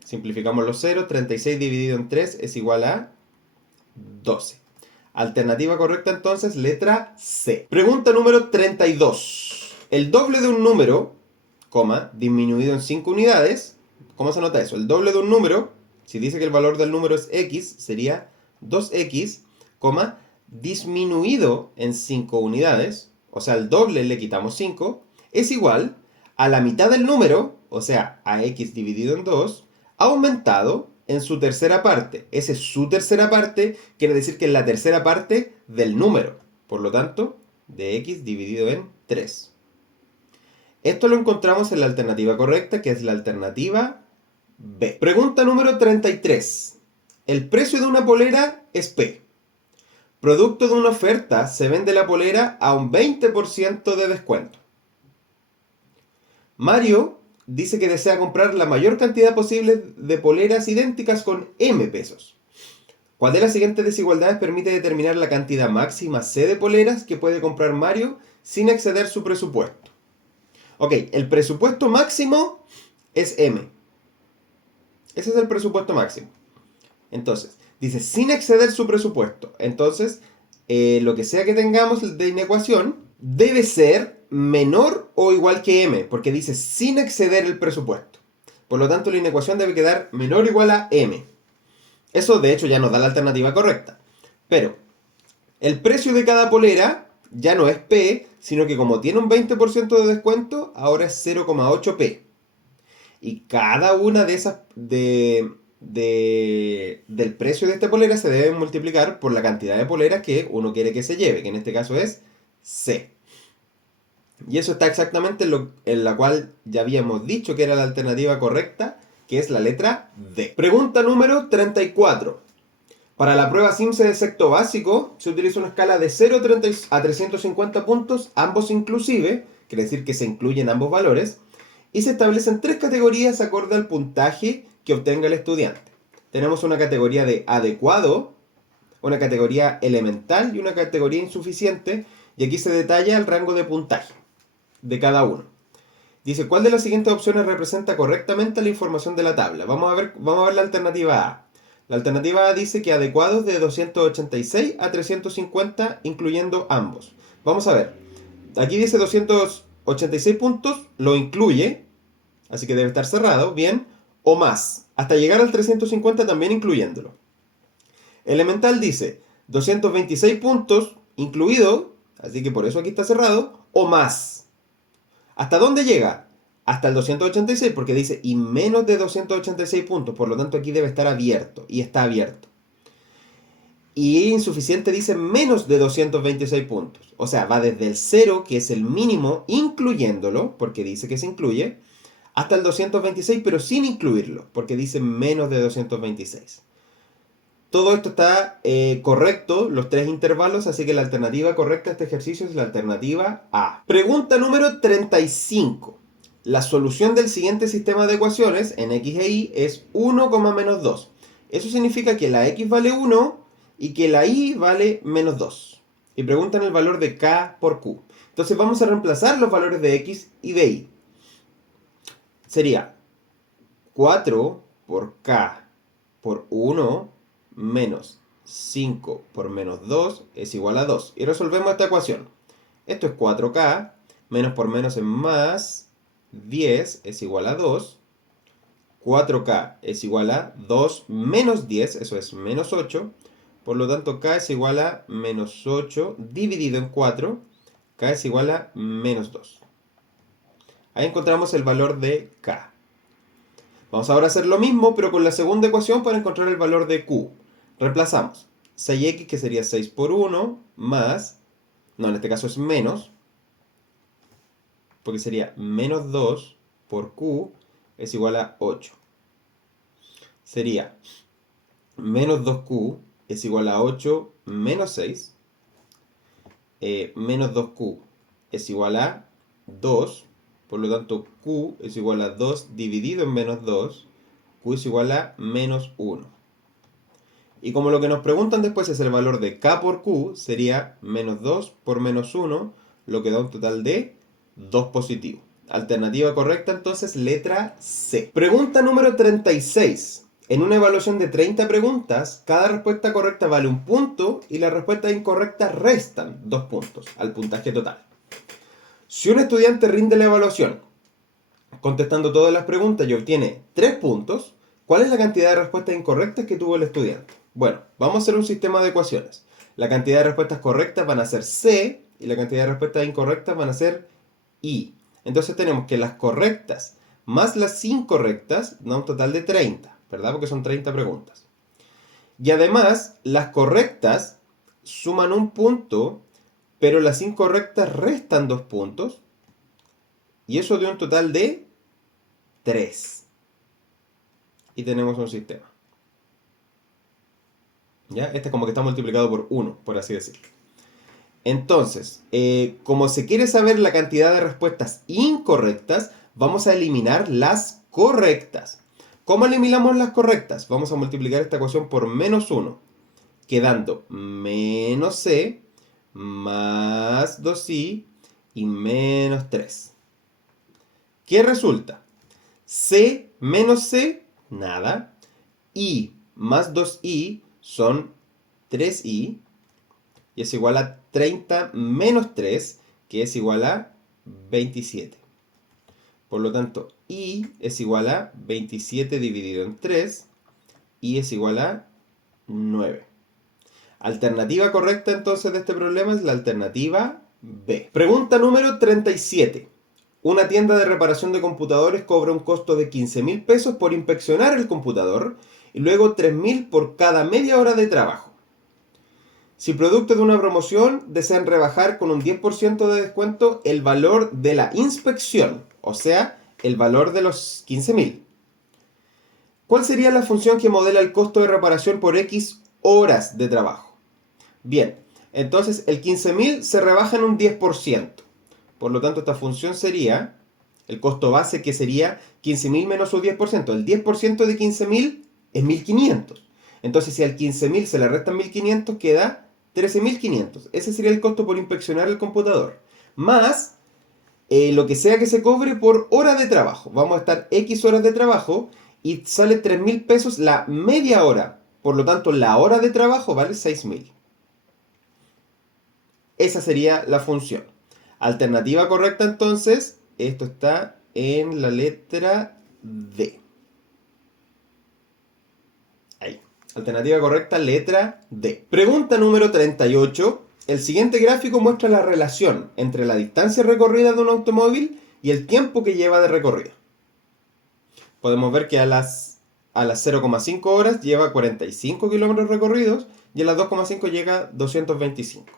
Simplificamos los ceros, 36 dividido en 3 es igual a 12. Alternativa correcta entonces, letra C. Pregunta número 32. El doble de un número, disminuido en 5 unidades. ¿Cómo se nota eso? El doble de un número, si dice que el valor del número es x, sería 2x, disminuido en 5 unidades, o sea, el doble le quitamos 5, es igual a la mitad del número, o sea, a x dividido en 2, aumentado en su tercera parte. Ese su tercera parte quiere decir que es la tercera parte del número. Por lo tanto, de x dividido en 3. Esto lo encontramos en la alternativa correcta, que es la alternativa B. Pregunta número 33. El precio de una polera es P. Producto de una oferta, se vende la polera a un 20% de descuento. Mario dice que desea comprar la mayor cantidad posible de poleras idénticas con M pesos. ¿Cuál de las siguientes desigualdades permite determinar la cantidad máxima C de poleras que puede comprar Mario sin exceder su presupuesto? Ok, el presupuesto máximo es M. Ese es el presupuesto máximo. Entonces, dice sin exceder su presupuesto. Entonces, lo que sea que tengamos de inecuación debe ser menor o igual que M, porque dice sin exceder el presupuesto. Por lo tanto, la inecuación debe quedar menor o igual a M. Eso, de hecho, ya nos da la alternativa correcta. Pero, el precio de cada polera ya no es P, sino que como tiene un 20% de descuento, ahora es 0,8 P. Y cada una de esas del precio de esta polera se debe multiplicar por la cantidad de poleras que uno quiere que se lleve, que en este caso es C. Y eso está exactamente en la cual ya habíamos dicho que era la alternativa correcta, que es la letra D. Pregunta número 34. Para la prueba Simce de sexto básico se utiliza una escala de 0 a 350 puntos, ambos inclusive, quiere decir que se incluyen ambos valores, y se establecen 3 categorías acorde al puntaje que obtenga el estudiante. Tenemos una categoría de adecuado, una categoría elemental y una categoría insuficiente, y aquí se detalla el rango de puntaje de cada uno. Dice, ¿cuál de las siguientes opciones representa correctamente la información de la tabla? Vamos a ver la alternativa A. La alternativa A dice que adecuados de 286 a 350, incluyendo ambos. Vamos a ver. Aquí dice 286 puntos, lo incluye, así que debe estar cerrado, bien, o más, hasta llegar al 350 también incluyéndolo. Elemental dice 226 puntos, incluido, así que por eso aquí está cerrado, o más. ¿Hasta dónde llega? Hasta el 286, porque dice y menos de 286 puntos, por lo tanto aquí debe estar abierto, y está abierto. Y insuficiente dice menos de 226 puntos, o sea, va desde el 0, que es el mínimo, incluyéndolo, porque dice que se incluye, hasta el 226, pero sin incluirlo, porque dice menos de 226. Todo esto está correcto, los 3 intervalos, así que la alternativa correcta a este ejercicio es la alternativa A. Pregunta número 35. La solución del siguiente sistema de ecuaciones en x e y es 1, menos 2. Eso significa que la x vale 1 y que la y vale menos 2. Y preguntan el valor de k por q. Entonces vamos a reemplazar los valores de x y de y. Sería 4 por k por 1 menos 5 por menos 2 es igual a 2. Y resolvemos esta ecuación. Esto es 4k, menos por menos es más, 10 es igual a 2. 4k es igual a 2 menos 10, eso es menos 8. Por lo tanto, k es igual a menos 8 dividido en 4. K es igual a menos 2. Ahí encontramos el valor de k. Vamos ahora a hacer lo mismo, pero con la segunda ecuación para encontrar el valor de q. Reemplazamos 6x, que sería 6 por 1, más, no, en este caso es menos, porque sería menos 2 por q es igual a 8. Sería menos 2q es igual a 8 menos 6. Menos 2q es igual a 2. Por lo tanto, q es igual a 2 dividido en menos 2. Q es igual a menos 1. Y como lo que nos preguntan después es el valor de k por q, sería menos 2 por menos 1, lo que da un total de 2 positivo. Alternativa correcta entonces, letra C. Pregunta número 36. En una evaluación de 30 preguntas, cada respuesta correcta vale un punto y las respuestas incorrectas restan 2 puntos al puntaje total. Si un estudiante rinde la evaluación contestando todas las preguntas y obtiene 3 puntos, ¿cuál es la cantidad de respuestas incorrectas que tuvo el estudiante? Bueno, vamos a hacer un sistema de ecuaciones. La cantidad de respuestas correctas van a ser C y la cantidad de respuestas incorrectas van a ser I. Entonces tenemos que las correctas más las incorrectas da un total de 30. ¿verdad? Porque son 30 preguntas. Y además, las correctas suman un punto, pero las incorrectas restan 2 puntos. Y eso de un total de 3. Y tenemos un sistema. ¿Ya? Este es como que está multiplicado por 1, por así decirlo. Entonces, como se quiere saber la cantidad de respuestas incorrectas, vamos a eliminar las correctas. ¿Cómo eliminamos las correctas? Vamos a multiplicar esta ecuación por menos 1, quedando menos c más 2i y menos 3. ¿Qué resulta? C menos c, nada. I más 2i son 3i. Y es igual a 30 menos 3, que es igual a 27. Por lo tanto, i es igual a 27 dividido en 3, y es igual a 9. Alternativa correcta entonces de este problema es la alternativa B. Pregunta número 37. Una tienda de reparación de computadores cobra un costo de 15.000 pesos por inspeccionar el computador y luego 3.000 por cada media hora de trabajo. Si producto de una promoción desean rebajar con un 10% de descuento el valor de la inspección, o sea, el valor de los 15.000. ¿Cuál sería la función que modela el costo de reparación por X horas de trabajo? Bien, entonces el 15.000 se rebaja en un 10%. Por lo tanto, esta función sería el costo base, que sería 15.000 menos su 10%. El 10% de 15.000 es 1.500. Entonces, si al 15.000 se le restan 1.500, queda 13.500. Ese sería el costo por inspeccionar el computador. Más lo que sea que se cobre por hora de trabajo. Vamos a estar X horas de trabajo y sale 3.000 pesos la media hora. Por lo tanto, la hora de trabajo vale 6.000. Esa sería la función. Alternativa correcta entonces, esto está en la letra D. Ahí. Alternativa correcta, letra D. Pregunta número 38. El siguiente gráfico muestra la relación entre la distancia recorrida de un automóvil y el tiempo que lleva de recorrido. Podemos ver que a las 0,5 horas lleva 45 kilómetros recorridos y a las 2,5 llega a 225.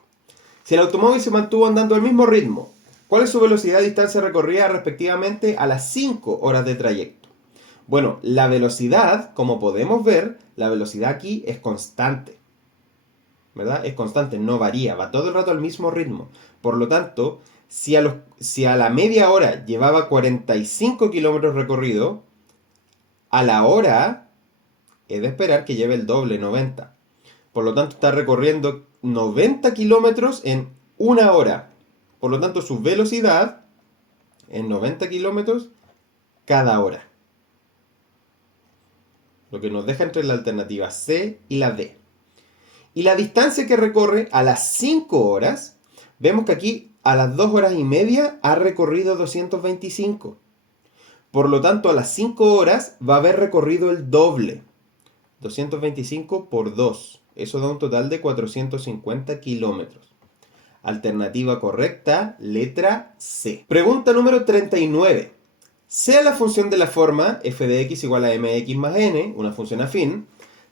Si el automóvil se mantuvo andando al mismo ritmo, ¿cuál es su velocidad y distancia recorrida respectivamente a las 5 horas de trayecto? Bueno, la velocidad, como podemos ver, la velocidad aquí es constante. ¿Verdad? Es constante, no varía, va todo el rato al mismo ritmo. Por lo tanto, si a la media hora llevaba 45 kilómetros recorrido, a la hora es de esperar que lleve el doble, 90. Por lo tanto, está recorriendo 90 kilómetros en una hora. Por lo tanto, su velocidad es 90 kilómetros cada hora. Lo que nos deja entre la alternativa C y la D. Y la distancia que recorre a las 5 horas, vemos que aquí a las 2 horas y media ha recorrido 225. Por lo tanto, a las 5 horas va a haber recorrido el doble. 225 por 2. Eso da un total de 450 kilómetros. Alternativa correcta, letra C. Pregunta número 39. Sea la función de la forma f de x igual a mx más n, una función afín,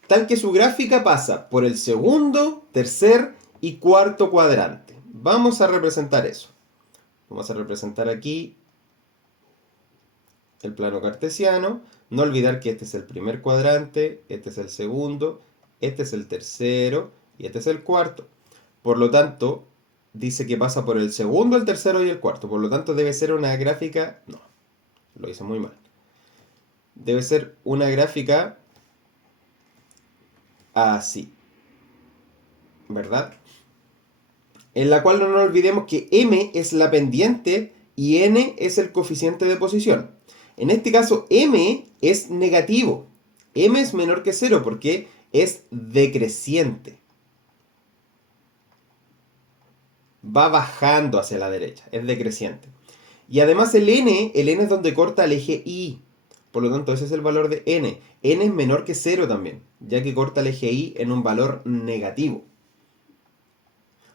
tal que su gráfica pasa por el segundo, tercer y cuarto cuadrante. Vamos a representar eso. Vamos a representar aquí el plano cartesiano. No olvidar que este es el primer cuadrante, este es el segundo, este es el tercero y este es el cuarto. Por lo tanto, dice que pasa por el segundo, el tercero y el cuarto. Por lo tanto, debe ser una gráfica... No, lo hice muy mal. Debe ser una gráfica así, ¿verdad? En la cual no nos olvidemos que m es la pendiente y n es el coeficiente de posición. En este caso, m es negativo. M es menor que 0 porque es decreciente. Va bajando hacia la derecha, es decreciente. Y además el n es donde corta el eje Y. Por lo tanto, ese es el valor de n. N es menor que 0 también, ya que corta el eje Y en un valor negativo.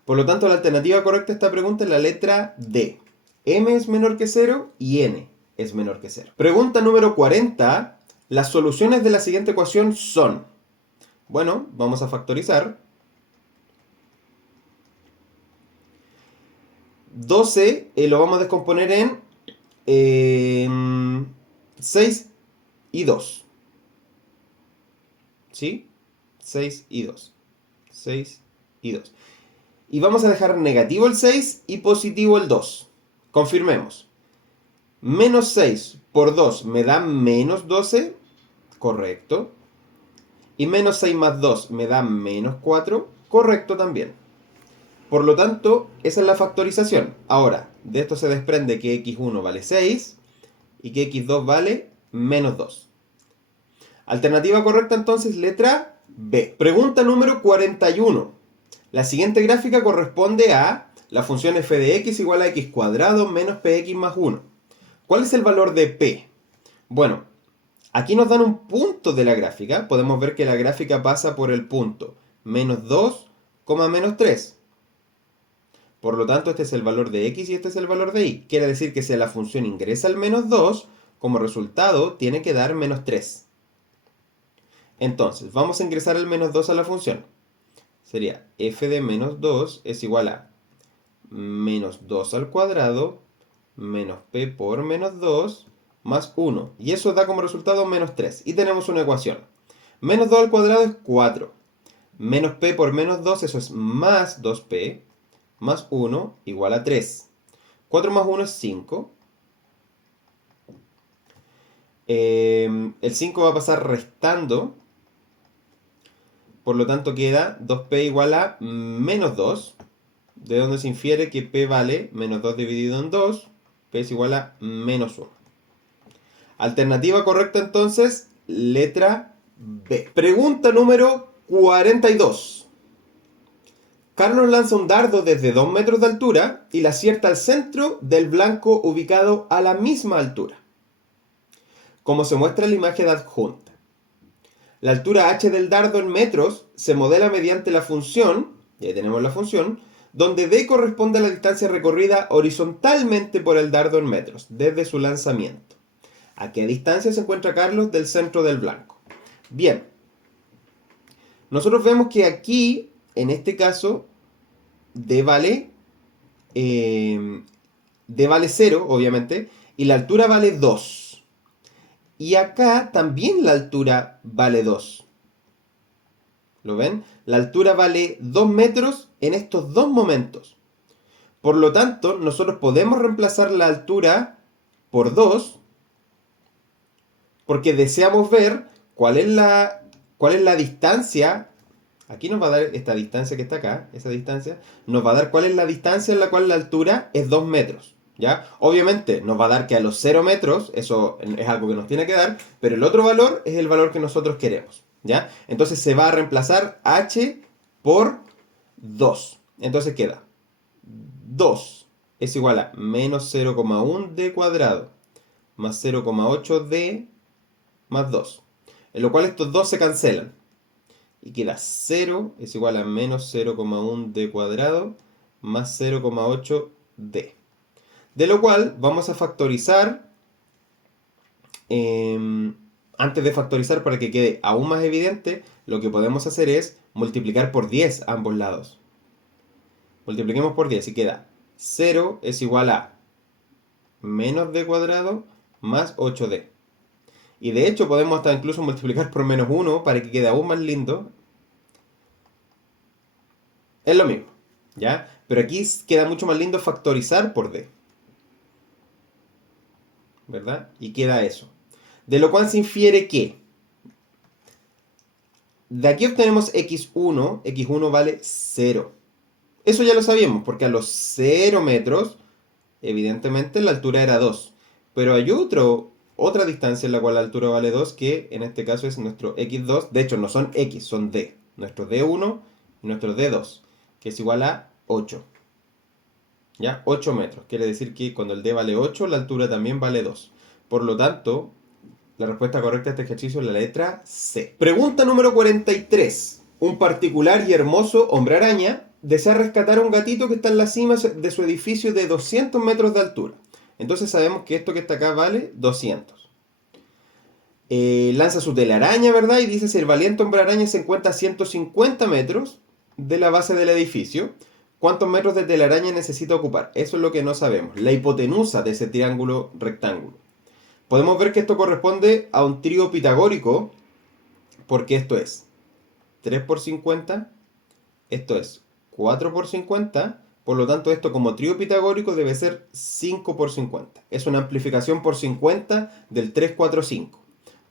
Por lo tanto, la alternativa correcta a esta pregunta es la letra D. M es menor que 0 y n es menor que 0. Pregunta número 40. Las soluciones de la siguiente ecuación son, bueno, vamos a factorizar. 12 lo vamos a descomponer en 6 y 2. ¿Sí? 6 y 2. 6 y 2. Y vamos a dejar negativo el 6 y positivo el 2. Confirmemos. Menos 6 por 2 me da menos 12. Correcto. Y menos 6 más 2 me da menos 4. Correcto también. Por lo tanto, esa es la factorización. Ahora, de esto se desprende que x1 vale 6 y que x2 vale menos 2. Alternativa correcta entonces, letra B. Pregunta número 41. La siguiente gráfica corresponde a la función f de x igual a x cuadrado menos px más 1. ¿Cuál es el valor de p? Bueno, aquí nos dan un punto de la gráfica. Podemos ver que la gráfica pasa por el punto menos 2, menos 3. Por lo tanto, este es el valor de x y este es el valor de y. Quiere decir que si la función ingresa al menos 2, como resultado tiene que dar menos 3. Entonces, vamos a ingresar el menos 2 a la función. Sería f de menos 2 es igual a menos 2 al cuadrado menos p por menos 2 más 1. Y eso da como resultado menos 3. Y tenemos una ecuación. Menos 2 al cuadrado es 4. Menos p por menos 2, eso es más 2p, más 1 igual a 3. 4 más 1 es 5. El 5 va a pasar restando. Por lo tanto queda 2p igual a menos 2. De donde se infiere que p vale menos 2 dividido en 2. P es igual a menos 1. Alternativa correcta entonces, letra B. Pregunta número 42. Carlos lanza un dardo desde 2 metros de altura y la acierta al centro del blanco ubicado a la misma altura, como se muestra en la imagen adjunta. La altura h del dardo en metros se modela mediante la función, y ahí tenemos la función, donde d corresponde a la distancia recorrida horizontalmente por el dardo en metros, desde su lanzamiento. ¿A qué distancia se encuentra Carlos del centro del blanco? Bien, nosotros vemos que aquí, en este caso, d vale 0, obviamente, y la altura vale 2. Y acá también la altura vale 2. ¿Lo ven? La altura vale 2 metros en estos dos momentos. Por lo tanto, nosotros podemos reemplazar la altura por 2 porque deseamos ver cuál es la distancia. Aquí nos va a dar esta distancia que está acá, esa distancia, nos va a dar cuál es la distancia en la cual la altura es 2 metros. ¿Ya? Obviamente nos va a dar que a los 0 metros, eso es algo que nos tiene que dar, pero el otro valor es el valor que nosotros queremos. ¿Ya? Entonces se va a reemplazar h por 2. Entonces queda 2 es igual a menos 0,1 d cuadrado más 0,8d más 2. En lo cual estos dos se cancelan. Y queda 0 es igual a menos 0,1 d cuadrado más 0,8d. De lo cual vamos a factorizar. Antes de factorizar, para que quede aún más evidente, lo que podemos hacer es multiplicar por 10 a ambos lados. Multipliquemos por 10 y queda 0 es igual a menos d cuadrado más 8d. Y de hecho podemos hasta incluso multiplicar por menos 1 para que quede aún más lindo. Es lo mismo, ¿ya? Pero aquí queda mucho más lindo factorizar por d, ¿verdad? Y queda eso. De lo cual se infiere que de aquí obtenemos x1, x1 vale 0. Eso ya lo sabíamos, porque a los 0 metros, evidentemente la altura era 2. Pero hay otra distancia en la cual la altura vale 2, que en este caso es nuestro x2. De hecho, no son x, son d. Nuestro d1 y nuestro d2, que es igual a 8. ¿Ya? 8 metros. Quiere decir que cuando el d vale 8, la altura también vale 2. Por lo tanto, la respuesta correcta a este ejercicio es la letra C. Pregunta número 43. Un particular y hermoso hombre araña desea rescatar a un gatito que está en la cima de su edificio de 200 metros de altura. Entonces sabemos que esto que está acá vale 200. lanza su telaraña, ¿verdad? Y dice si el valiente hombre araña se encuentra a 150 metros de la base del edificio, ¿cuántos metros de telaraña necesita ocupar? Eso es lo que no sabemos. La hipotenusa de ese triángulo rectángulo. Podemos ver que esto corresponde a un trío pitagórico, porque esto es 3 por 50, esto es 4 por 50, por lo tanto esto como trío pitagórico debe ser 5 por 50. Es una amplificación por 50 del 3, 4, 5.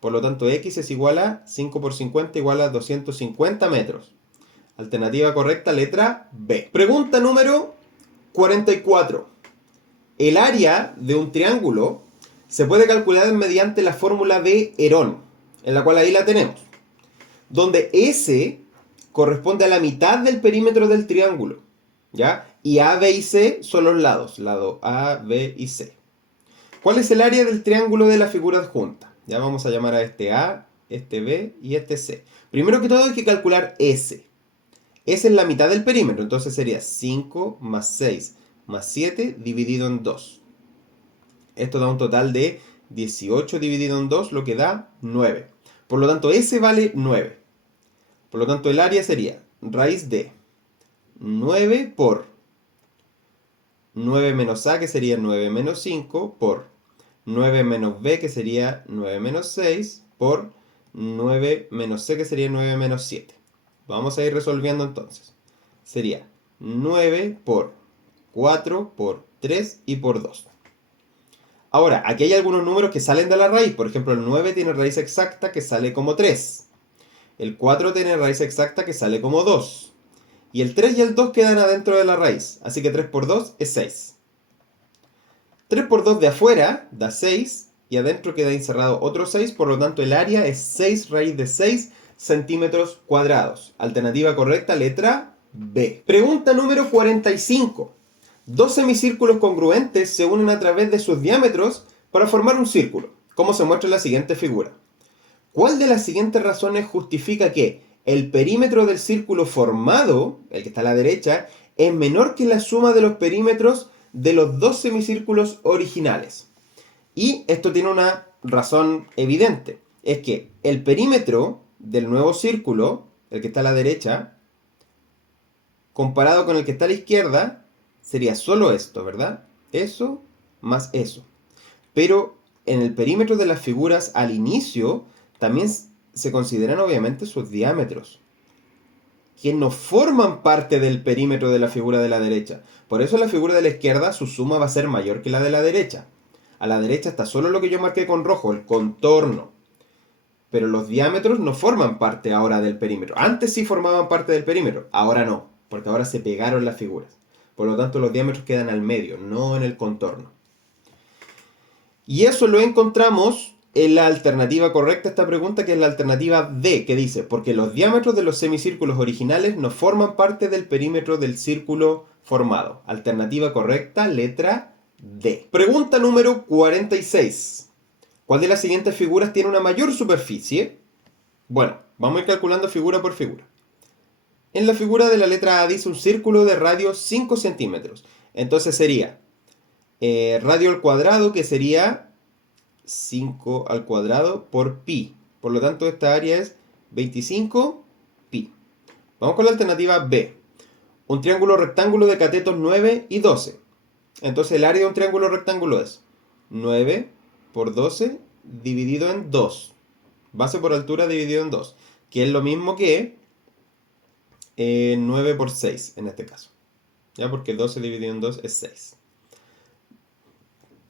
Por lo tanto x es igual a 5 por 50 igual a 250 metros. Alternativa correcta, letra B. Pregunta número 44. El área de un triángulo se puede calcular mediante la fórmula de Herón, en la cual ahí la tenemos, donde S corresponde a la mitad del perímetro del triángulo, ¿ya? Y A, B y C son los lados, lado A, B y C. ¿Cuál es el área del triángulo de la figura adjunta? Ya vamos a llamar a este A, este B y este C. Primero que todo hay que calcular S. S es la mitad del perímetro, entonces sería 5 más 6 más 7 dividido en 2. Esto da un total de 18 dividido en 2, lo que da 9. Por lo tanto, S vale 9. Por lo tanto, el área sería raíz de 9 por 9 menos A, que sería 9 menos 5, por 9 menos B, que sería 9 menos 6, por 9 menos C, que sería 9 menos 7. Vamos a ir resolviendo entonces. Sería 9 por 4 por 3 y por 2. Ahora, aquí hay algunos números que salen de la raíz. Por ejemplo, el 9 tiene raíz exacta que sale como 3. El 4 tiene raíz exacta que sale como 2. Y el 3 y el 2 quedan adentro de la raíz. Así que 3 por 2 es 6. 3 por 2 de afuera da 6. Y adentro queda encerrado otro 6. Por lo tanto, el área es 6 raíz de 6 centímetros cuadrados. Alternativa correcta, letra B. Pregunta número 45. Dos semicírculos congruentes se unen a través de sus diámetros para formar un círculo, como se muestra en la siguiente figura. ¿Cuál de las siguientes razones justifica que el perímetro del círculo formado, el que está a la derecha, es menor que la suma de los perímetros de los dos semicírculos originales? Y esto tiene una razón evidente. Es que el perímetro del nuevo círculo, el que está a la derecha, comparado con el que está a la izquierda, sería solo esto, ¿verdad? Eso más eso. Pero en el perímetro de las figuras al inicio también se consideran obviamente sus diámetros, que no forman parte del perímetro de la figura de la derecha. Por eso en la figura de la izquierda su suma va a ser mayor que la de la derecha. A la derecha está solo lo que yo marqué con rojo, el contorno. Pero los diámetros no forman parte ahora del perímetro. Antes sí formaban parte del perímetro, ahora no, porque ahora se pegaron las figuras. Por lo tanto, los diámetros quedan al medio, no en el contorno. Y eso lo encontramos en la alternativa correcta a esta pregunta, que es la alternativa D, que dice, porque los diámetros de los semicírculos originales no forman parte del perímetro del círculo formado. Alternativa correcta, letra D. Pregunta número 46. ¿Cuál de las siguientes figuras tiene una mayor superficie? Bueno, vamos a ir calculando figura por figura. En la figura de la letra A dice un círculo de radio 5 centímetros. Entonces sería radio al cuadrado, que sería 5 al cuadrado por pi. Por lo tanto, esta área es 25 pi. Vamos con la alternativa B. Un triángulo rectángulo de catetos 9 y 12. Entonces el área de un triángulo rectángulo es 9 por 12 dividido en 2. Base por altura dividido en 2. Que es lo mismo que 9 por 6 en este caso. ¿Ya? Porque 12 dividido en 2 es 6.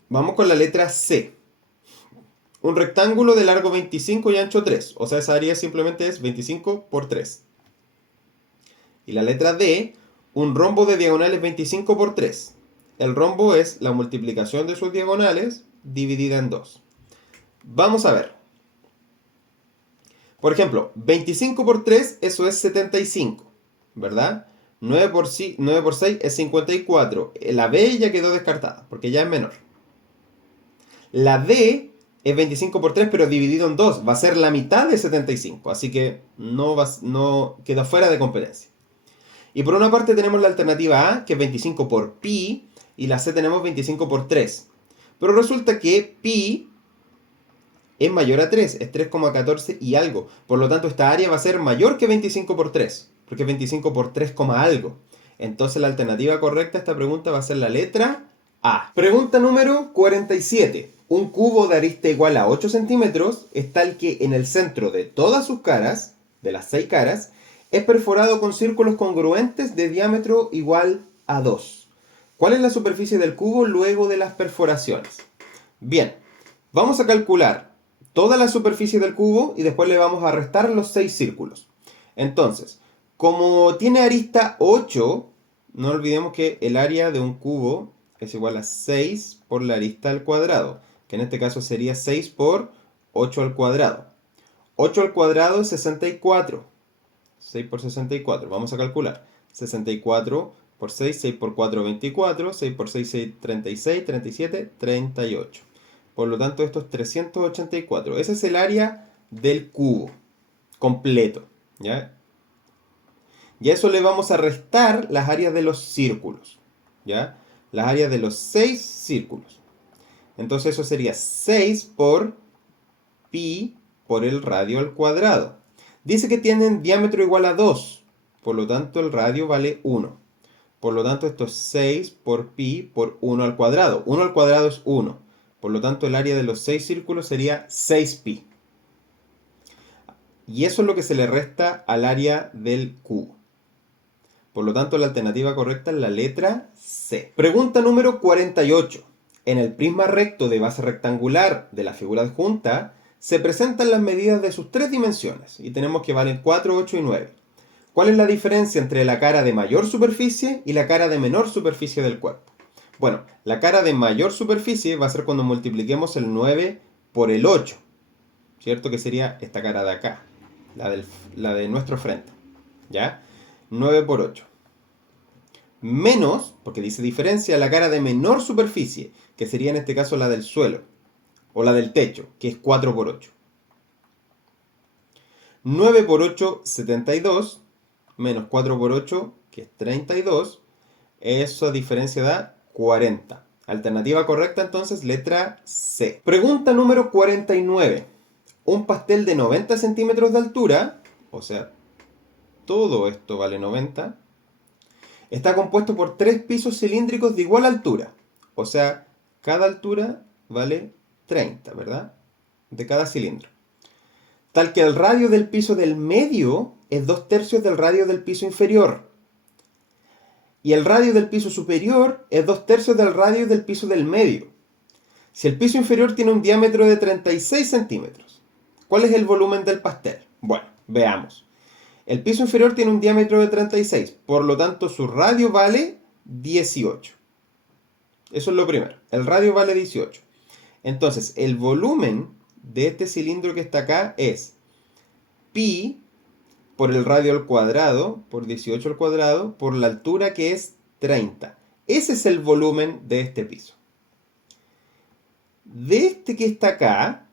Vamos con la letra C. Un rectángulo de largo 25 y ancho 3. O sea, esa área simplemente es 25 por 3. Y la letra D. Un rombo de diagonales 25 por 3. El rombo es la multiplicación de sus diagonales dividida en 2. Vamos a ver. Por ejemplo, 25 por 3, eso es 75, ¿verdad? 9 por 6 es 54. La B ya quedó descartada, porque ya es menor. La D es 25 por 3, pero dividido en 2. Va a ser la mitad de 75, así que no queda fuera de competencia. Y por una parte tenemos la alternativa A, que es 25 por pi, y la C tenemos 25 por 3. Pero resulta que pi es mayor a 3, es 3,14 y algo. Por lo tanto, esta área va a ser mayor que 25 por 3, porque es 25 por 3, algo. Entonces la alternativa correcta a esta pregunta va a ser la letra A. Pregunta número 47. Un cubo de arista igual a 8 centímetros es tal que en el centro de todas sus caras, de las 6 caras, es perforado con círculos congruentes de diámetro igual a 2. ¿Cuál es la superficie del cubo luego de las perforaciones? Bien, vamos a calcular toda la superficie del cubo y después le vamos a restar los 6 círculos. Entonces, como tiene arista 8, no olvidemos que el área de un cubo es igual a 6 por la arista al cuadrado, que en este caso sería 6 por 8 al cuadrado. 8 al cuadrado es 64. 6 por 64, vamos a calcular. 64 por 6, 6 por 4, 24, 6 por 6, 6, 36, 37, 38. Por lo tanto, esto es 384. Ese es el área del cubo completo, ¿ya? Y a eso le vamos a restar las áreas de los círculos, ¿ya? Las áreas de los 6 círculos. Entonces eso sería 6 por pi por el radio al cuadrado. Dice que tienen diámetro igual a 2, por lo tanto el radio vale 1. Por lo tanto esto es 6 por pi por 1 al cuadrado. 1 al cuadrado es 1. Por lo tanto el área de los 6 círculos sería 6pi. Y eso es lo que se le resta al área del cubo. Por lo tanto la alternativa correcta es la letra C. Pregunta número 48. En el prisma recto de base rectangular de la figura adjunta se presentan las medidas de sus 3 dimensiones y tenemos que valen 4, 8 y 9. ¿Cuál es la diferencia entre la cara de mayor superficie y la cara de menor superficie del cuerpo? Bueno, la cara de mayor superficie va a ser cuando multipliquemos el 9 por el 8, ¿cierto? Que sería esta cara de acá, la de nuestro frente, ¿ya? 9 por 8. Menos, porque dice diferencia, la cara de menor superficie, que sería en este caso la del suelo, o la del techo, que es 4 por 8. 9 por 8, 72, menos 4 por 8, que es 32. Esa diferencia da 40. Alternativa correcta entonces, letra C. Pregunta número 49. Un pastel de 90 centímetros de altura, o sea, todo esto vale 90, está compuesto por 3 pisos cilíndricos de igual altura. O sea, cada altura vale 30, ¿verdad? De cada cilindro. Tal que el radio del piso del medio es 2/3 del radio del piso inferior. Y el radio del piso superior es 2/3 del radio del piso del medio. Si el piso inferior tiene un diámetro de 36 centímetros, ¿cuál es el volumen del pastel? Bueno, veamos. El piso inferior tiene un diámetro de 36, por lo tanto su radio vale 18. Eso es lo primero. El radio vale 18. Entonces, el volumen de este cilindro que está acá es pi por el radio al cuadrado, por 18 al cuadrado, por la altura que es 30. Ese es el volumen de este piso. De este que está acá,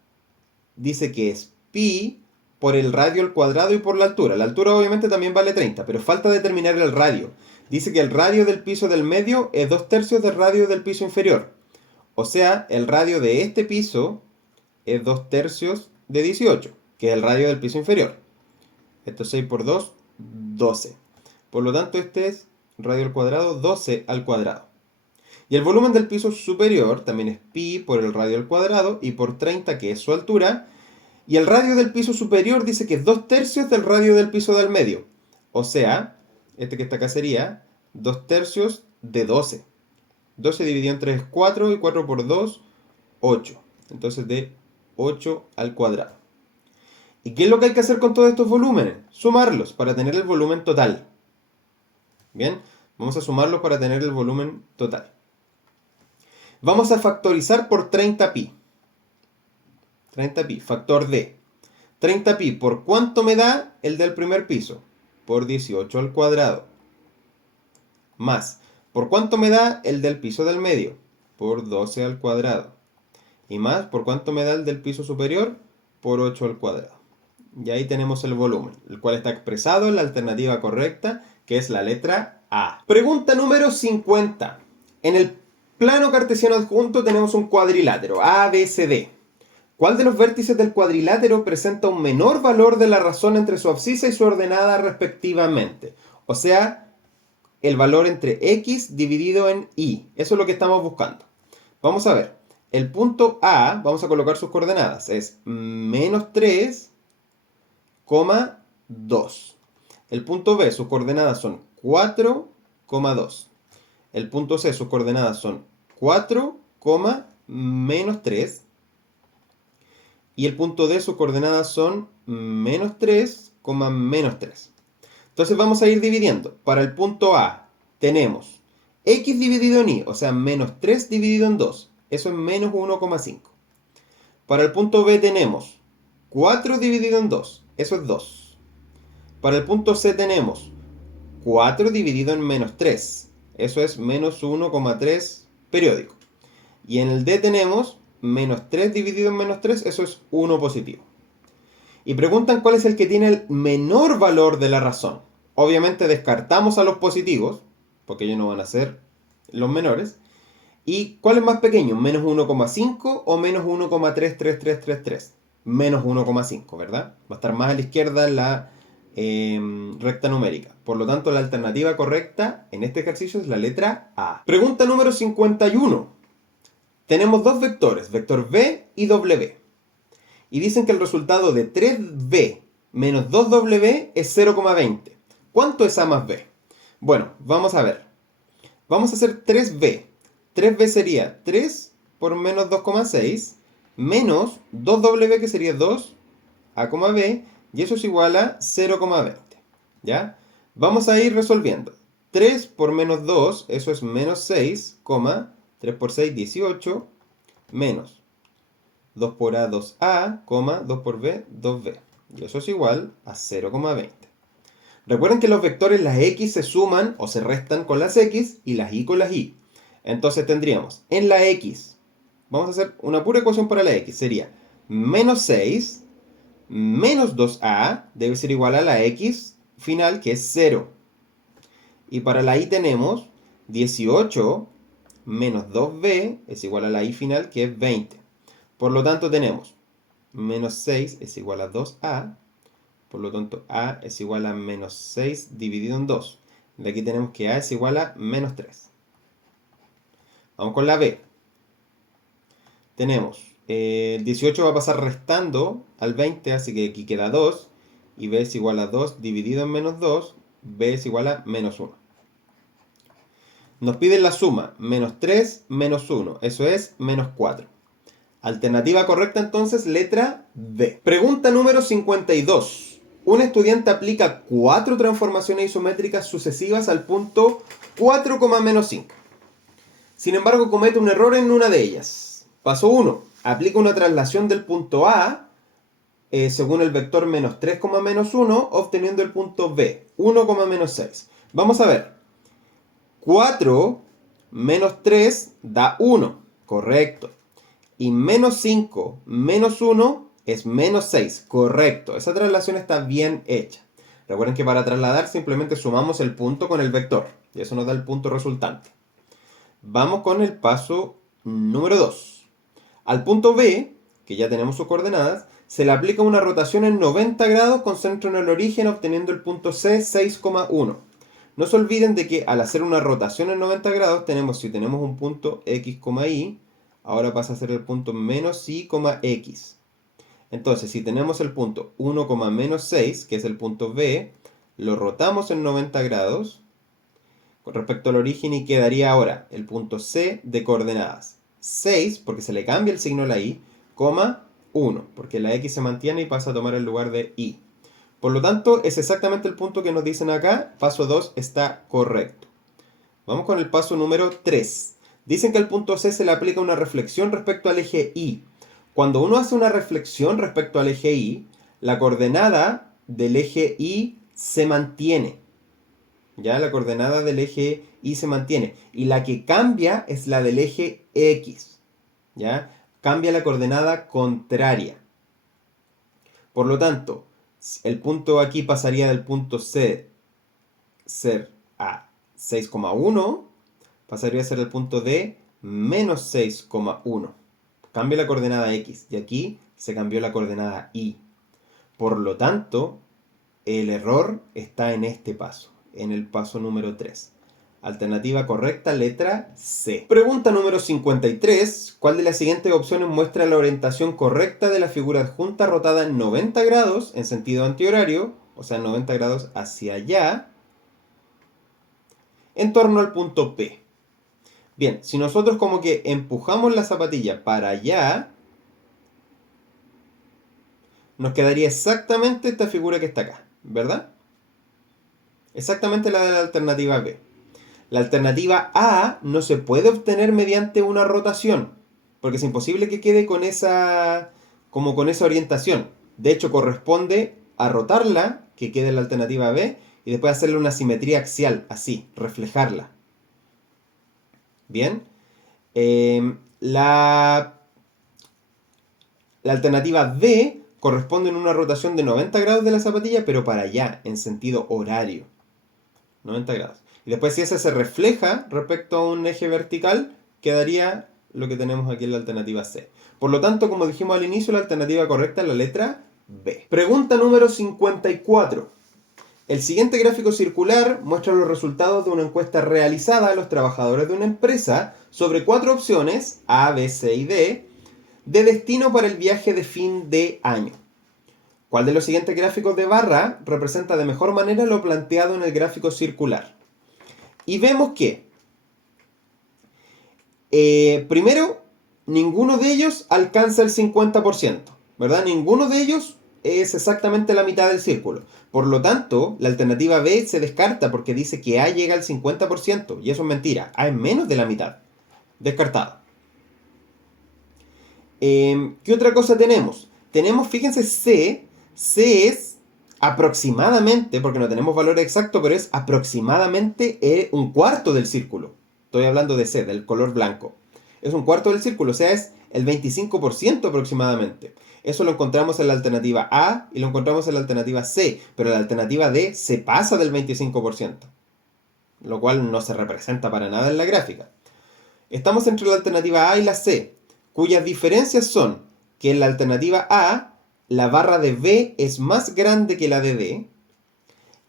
dice que es pi por el radio al cuadrado y por la altura. La altura obviamente también vale 30, pero falta determinar el radio. Dice que el radio del piso del medio es 2/3 del radio del piso inferior. O sea, el radio de este piso es 2/3 de 18, que es el radio del piso inferior. Esto es 6 por 2, 12. Por lo tanto, este es radio al cuadrado, 12 al cuadrado. Y el volumen del piso superior también es pi por el radio al cuadrado y por 30, que es su altura. Y el radio del piso superior dice que es 2/3 del radio del piso del medio. O sea, este que está acá sería 2/3 de 12. 12 dividido entre 3 es 4 y 4 por 2, 8. Entonces de 8 al cuadrado. ¿Y qué es lo que hay que hacer con todos estos volúmenes? Sumarlos para tener el volumen total. Bien, vamos a sumarlos para tener el volumen total. Vamos a factorizar por 30pi. 30pi, factor de 30pi, ¿por cuánto me da el del primer piso? Por 18 al cuadrado. Más, ¿por cuánto me da el del piso del medio? Por 12 al cuadrado. Y más, ¿por cuánto me da el del piso superior? Por 8 al cuadrado. Y ahí tenemos el volumen, el cual está expresado en la alternativa correcta, que es la letra A. Pregunta número 50. En el plano cartesiano adjunto tenemos un cuadrilátero, ABCD. ¿Cuál de los vértices del cuadrilátero presenta un menor valor de la razón entre su abscisa y su ordenada respectivamente? O sea, el valor entre x dividido en y. Eso es lo que estamos buscando. Vamos a ver. El punto A, vamos a colocar sus coordenadas. Es menos 3, 2. El punto B, sus coordenadas son 4, 2. El punto C, sus coordenadas son 4, menos 3. Y el punto D, sus coordenadas son menos 3, menos 3. Entonces vamos a ir dividiendo. Para el punto A tenemos x dividido en y, o sea, menos 3 dividido en 2. Eso es menos 1,5. Para el punto B tenemos 4 dividido en 2. Eso es 2. Para el punto C tenemos 4 dividido en menos 3. Eso es menos 1,3 periódico. Y en el D tenemos menos 3 dividido en menos 3. Eso es 1 positivo. Y preguntan cuál es el que tiene el menor valor de la razón. Obviamente descartamos a los positivos, porque ellos no van a ser los menores. ¿Y cuál es más pequeño? ¿Menos 1,5 o menos 1,33333? Menos 1,5, ¿verdad? Va a estar más a la izquierda en la recta numérica. Por lo tanto, la alternativa correcta en este ejercicio es la letra A. Pregunta número 51. Tenemos dos vectores, vector v y w. Y dicen que el resultado de 3v menos 2w es 0,20. ¿Cuánto es a más b? Bueno, vamos a ver. Vamos a hacer 3v. 3v sería 3 por menos 2,6 menos 2w, que sería 2a, b, y eso es igual a 0,20. ¿Ya? Vamos a ir resolviendo. 3 por menos 2, eso es menos 6, 3 por 6, 18, menos 2 por a, 2a, 2 por b, 2b. Y eso es igual a 0,20. Recuerden que los vectores, las x se suman o se restan con las x y las y con las y. Entonces tendríamos en la x, vamos a hacer una pura ecuación para la x, sería menos 6 menos 2a debe ser igual a la x final, que es 0. Y para la y tenemos 18 menos 2b es igual a la y final, que es 20. Por lo tanto tenemos menos 6 es igual a 2a. Por lo tanto, a es igual a menos 6 dividido en 2. De aquí tenemos que a es igual a menos 3. Vamos con la b. Tenemos 18 va a pasar restando al 20, así que aquí queda 2. Y b es igual a 2 dividido en menos 2. B es igual a menos 1. Nos piden la suma, menos 3 menos 1. Eso es menos 4. Alternativa correcta entonces, letra B. Pregunta número 52. Un estudiante aplica 4 transformaciones isométricas sucesivas al punto 4, menos 5. Sin embargo, comete un error en una de ellas. Paso 1. Aplica una traslación del punto A según el vector menos 3, menos 1, obteniendo el punto B, 1, menos 6. Vamos a ver. 4 menos 3 da 1. Correcto. Y menos 5 menos 1 es menos 6. Correcto. Esa traslación está bien hecha. Recuerden que para trasladar simplemente sumamos el punto con el vector. Y eso nos da el punto resultante. Vamos con el paso número 2. Al punto B, que ya tenemos sus coordenadas, se le aplica una rotación en 90 grados con centro en el origen, obteniendo el punto C, 6,1. No se olviden de que al hacer una rotación en 90 grados, si tenemos un punto X, Y, ahora pasa a ser el punto menos Y, X. Entonces, si tenemos el punto 1, menos 6, que es el punto B, lo rotamos en 90 grados con respecto al origen y quedaría ahora el punto C de coordenadas 6, porque se le cambia el signo a la Y, 1, porque la X se mantiene y pasa a tomar el lugar de Y. Por lo tanto, es exactamente el punto que nos dicen acá. Paso 2 está correcto. Vamos con el paso número 3. Dicen que al punto C se le aplica una reflexión respecto al eje Y. Cuando uno hace una reflexión respecto al eje Y, la coordenada del eje Y se mantiene. Ya la coordenada del eje Y se mantiene. Y la que cambia es la del eje X. ¿Ya? Cambia la coordenada contraria. Por lo tanto, el punto aquí pasaría del punto C ser a 6,1, pasaría a ser el punto D menos 6,1. Cambia la coordenada X. Y aquí Se cambió la coordenada y. Por lo tanto, el error está en este paso, en el paso número 3. Alternativa correcta, letra C. Pregunta número 53. ¿Cuál de las siguientes opciones muestra la orientación correcta de la figura adjunta rotada en 90 grados en sentido antihorario, o sea, 90 grados hacia allá, en torno al punto P? Bien, si nosotros como que empujamos la zapatilla para allá, nos quedaría exactamente esta figura que está acá, ¿verdad? Exactamente la de la alternativa B. La alternativa A no se puede obtener mediante una rotación, porque es imposible que quede con esa, como con esa orientación. De hecho, corresponde a rotarla, que quede en la alternativa B, y después hacerle una simetría axial, así, reflejarla. Bien. La alternativa D corresponde en una rotación de 90 grados de la zapatilla, pero para allá, en sentido horario. 90 grados. Y después si ese se refleja respecto a un eje vertical, quedaría lo que tenemos aquí en la alternativa C. Por lo tanto, como dijimos al inicio, la alternativa correcta es la letra B. Pregunta número 54. El siguiente gráfico circular muestra los resultados de una encuesta realizada a los trabajadores de una empresa sobre 4 opciones, A, B, C y D, de destino para el viaje de fin de año. ¿Cuál de los siguientes gráficos de barra representa de mejor manera lo planteado en el gráfico circular? Y vemos que, primero, ninguno de ellos alcanza el 50%, ¿verdad? Ninguno de ellos es exactamente la mitad del círculo. Por lo tanto, la alternativa B se descarta porque dice que A llega al 50%, y eso es mentira. A es menos de la mitad. Descartado. ¿Qué otra cosa tenemos? Tenemos, fíjense, C. C es aproximadamente, porque no tenemos valor exacto, pero es aproximadamente un cuarto del círculo. Estoy hablando de C, del color blanco. Es un cuarto del círculo, o sea, es el 25% aproximadamente. Eso lo encontramos en la alternativa A y lo encontramos en la alternativa C, pero la alternativa D se pasa del 25%, lo cual no se representa para nada en la gráfica. Estamos entre la alternativa A y la C, cuyas diferencias son que en la alternativa A la barra de B es más grande que la de D,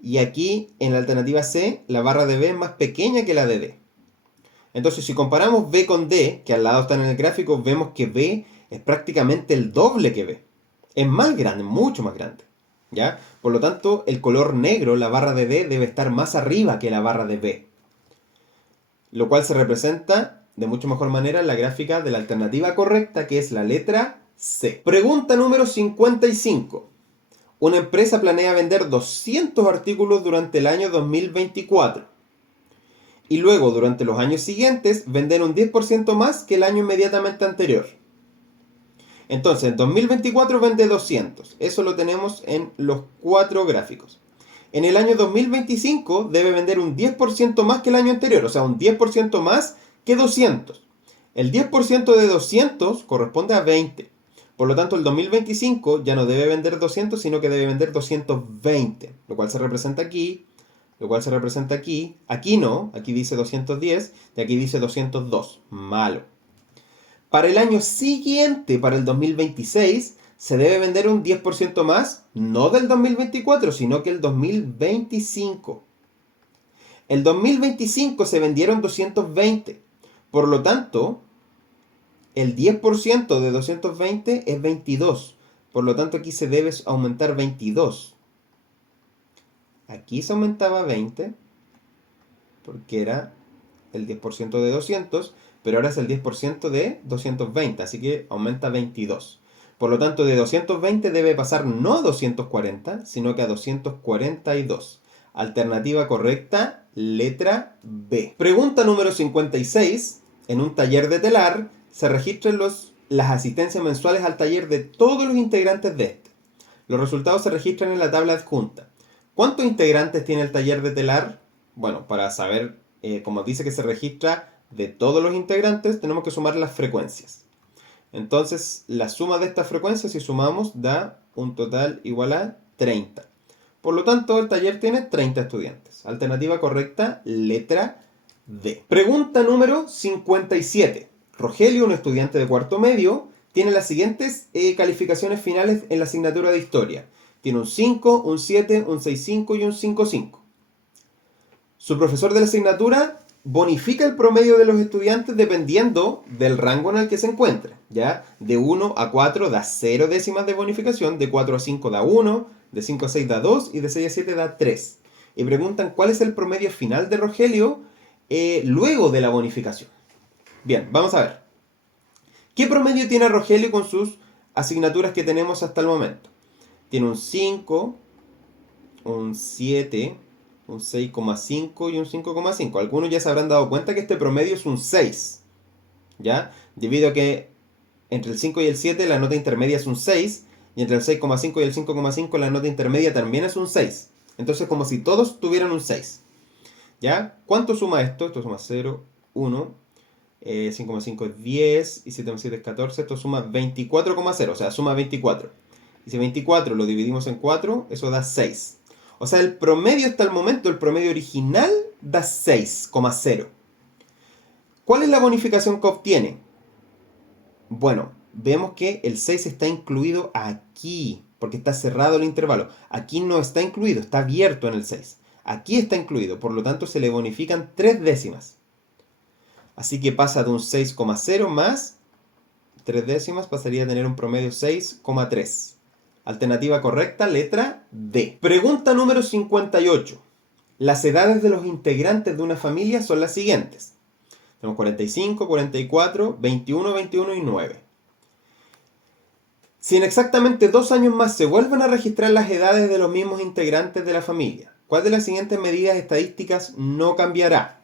y aquí en la alternativa C la barra de B es más pequeña que la de D. Entonces, si comparamos B con D, que al lado están en el gráfico, vemos que B es prácticamente el doble que B. Es más grande, mucho más grande, ¿ya? Por lo tanto, el color negro, la barra de D, debe estar más arriba que la barra de B, lo cual se representa de mucho mejor manera en la gráfica de la alternativa correcta, que es la letra C. Pregunta número 55. Una empresa planea vender 200 artículos durante el año 2024. Y luego, durante los años siguientes, vender un 10% más que el año inmediatamente anterior. Entonces, en 2024 vende 200. Eso lo tenemos en los 4 gráficos. En el año 2025 debe vender un 10% más que el año anterior. O sea, un 10% más que 200. El 10% de 200 corresponde a 20. Por lo tanto, el 2025 ya no debe vender 200, sino que debe vender 220. Lo cual se representa aquí. Lo cual se representa aquí. Aquí no. Aquí dice 210. Y aquí dice 202. Malo. Para el año siguiente, para el 2026, se debe vender un 10% más. No del 2024, sino que el 2025. El 2025 se vendieron 220. Por lo tanto, el 10% de 220 es 22. Por lo tanto, aquí se debe aumentar 22. Aquí se aumentaba 20, porque era el 10% de 200, pero ahora es el 10% de 220, así que aumenta 22. Por lo tanto, de 220 debe pasar no a 240, sino que a 242. Alternativa correcta, letra B. Pregunta número 56. En un taller de telar se registran las asistencias mensuales al taller de todos los integrantes de este. Los resultados se registran en la tabla adjunta. ¿Cuántos integrantes tiene el taller de telar? Bueno, para saber, como dice que se registra de todos los integrantes, tenemos que sumar las frecuencias. Entonces, la suma de estas frecuencias, si sumamos, da un total igual a 30. Por lo tanto, el taller tiene 30 estudiantes. Alternativa correcta, letra D. Pregunta número 57. Rogelio, un estudiante de cuarto medio, tiene las siguientes calificaciones finales en la asignatura de historia. Tiene un 5, un 7, un 6,5 y un 5,5. Su profesor de la asignatura bonifica el promedio de los estudiantes dependiendo del rango en el que se encuentre, ¿ya? De 1 a 4 da 0 décimas de bonificación, de 4 a 5 da 1, de 5 a 6 da 2 y de 6 a 7 da 3. Y preguntan cuál es el promedio final de Rogelio luego de la bonificación. Bien, vamos a ver. ¿Qué promedio tiene Rogelio con sus asignaturas que tenemos hasta el momento? Tiene un 5, un 7, un 6,5 y un 5,5. Algunos ya se habrán dado cuenta que este promedio es un 6, ¿ya? Debido a que entre el 5 y el 7 la nota intermedia es un 6, y entre el 6,5 y el 5,5 la nota intermedia también es un 6. Entonces como si todos tuvieran un 6, ¿ya? ¿Cuánto suma esto? Esto suma 0, 1, 5,5 es 10 y 7,7 es 14. Esto suma 24,0, o sea, suma 24. Y si 24 lo dividimos en 4, eso da 6. O sea, el promedio hasta el momento, el promedio original, da 6,0. ¿Cuál es la bonificación que obtiene? Bueno, vemos que el 6 está incluido aquí, porque está cerrado el intervalo. Aquí no está incluido, está abierto en el 6. Aquí está incluido, por lo tanto se le bonifican 3 décimas. Así que pasa de un 6,0 más 3 décimas, pasaría a tener un promedio 6,3. Alternativa correcta, letra D. Pregunta número 58. Las edades de los integrantes de una familia son las siguientes. Tenemos 45, 44, 21, 21 y 9. Si en exactamente 2 años más se vuelven a registrar las edades de los mismos integrantes de la familia, ¿cuál de las siguientes medidas estadísticas no cambiará?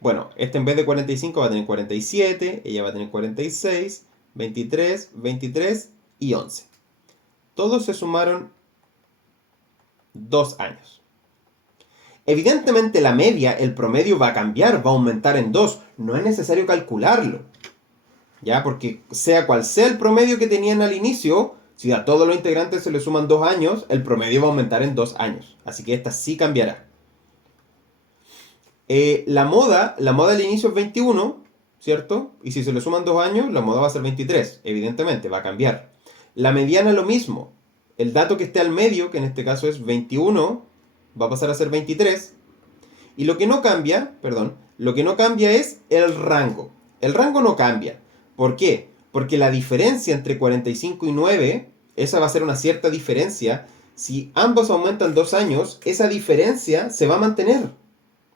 Bueno, este en vez de 45 va a tener 47, ella va a tener 46, 23, 23 y 11. Todos se sumaron 2 años. Evidentemente la media, el promedio va a cambiar, va a aumentar en 2. No es necesario calcularlo, ¿ya? Porque sea cual sea el promedio que tenían al inicio, si a todos los integrantes se le suman 2 años, el promedio va a aumentar en 2 años. Así que esta sí cambiará. La moda al inicio es 21, ¿cierto? Y si se le suman 2 años, la moda va a ser 23. Evidentemente, va a cambiar. La mediana lo mismo. El dato que esté al medio, que en este caso es 21, va a pasar a ser 23. Y lo que no cambia es el rango. El rango no cambia. ¿Por qué? Porque la diferencia entre 45 y 9, esa va a ser una cierta diferencia. Si ambos aumentan 2 años, esa diferencia se va a mantener,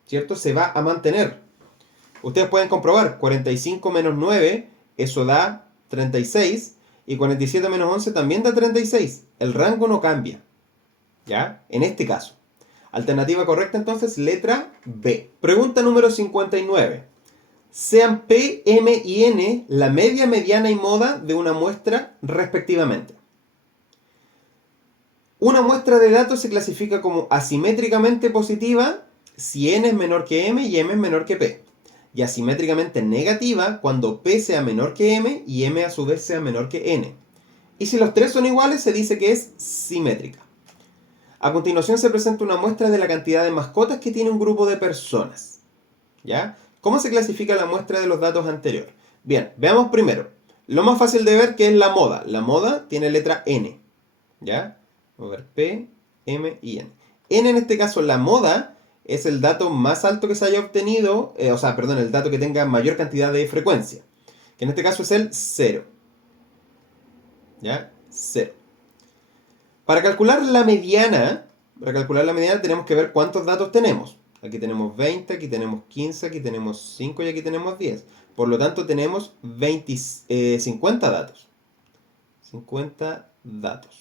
¿cierto? Se va a mantener. Ustedes pueden comprobar, 45 menos 9, eso da 36, y 47 menos 11 también da 36. El rango no cambia, ¿ya? En este caso. Alternativa correcta entonces, letra B. Pregunta número 59. Sean P, M y N la media, mediana y moda de una muestra respectivamente. Una muestra de datos se clasifica como asimétricamente positiva si N es menor que M y M es menor que P. Y asimétricamente negativa cuando P sea menor que M y M a su vez sea menor que N. Y si los tres son iguales se dice que es simétrica. A continuación se presenta una muestra de la cantidad de mascotas que tiene un grupo de personas, ¿ya? ¿Cómo se clasifica la muestra de los datos anteriores? Bien, veamos primero. Lo más fácil de ver que es la moda. La moda tiene letra N, ¿ya? Vamos a ver, P, M y N. N en este caso, la moda, es el dato más alto que se haya obtenido, el dato que tenga mayor cantidad de frecuencia, que en este caso es el 0. ¿Ya? 0. Para calcular la mediana tenemos que ver cuántos datos tenemos. Aquí tenemos 20, aquí tenemos 15, aquí tenemos 5 y aquí tenemos 10. Por lo tanto tenemos 50 datos. 50 datos.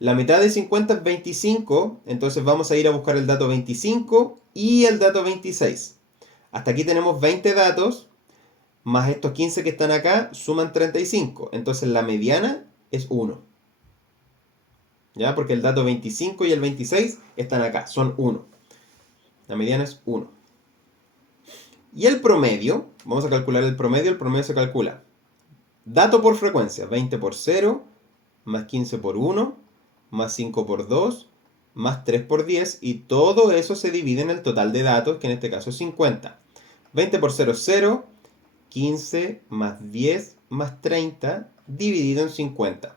La mitad de 50 es 25, entonces vamos a ir a buscar el dato 25 y el dato 26. Hasta aquí tenemos 20 datos, más estos 15 que están acá, suman 35. Entonces la mediana es 1. ¿Ya? Porque el dato 25 y el 26 están acá, son 1. La mediana es 1. Y el promedio, vamos a calcular el promedio se calcula dato por frecuencia, 20 por 0, más 15 por 1, más 5 por 2, más 3 por 10, y todo eso se divide en el total de datos, que en este caso es 50. 20 por 0 es 0, 15 más 10 más 30 dividido en 50.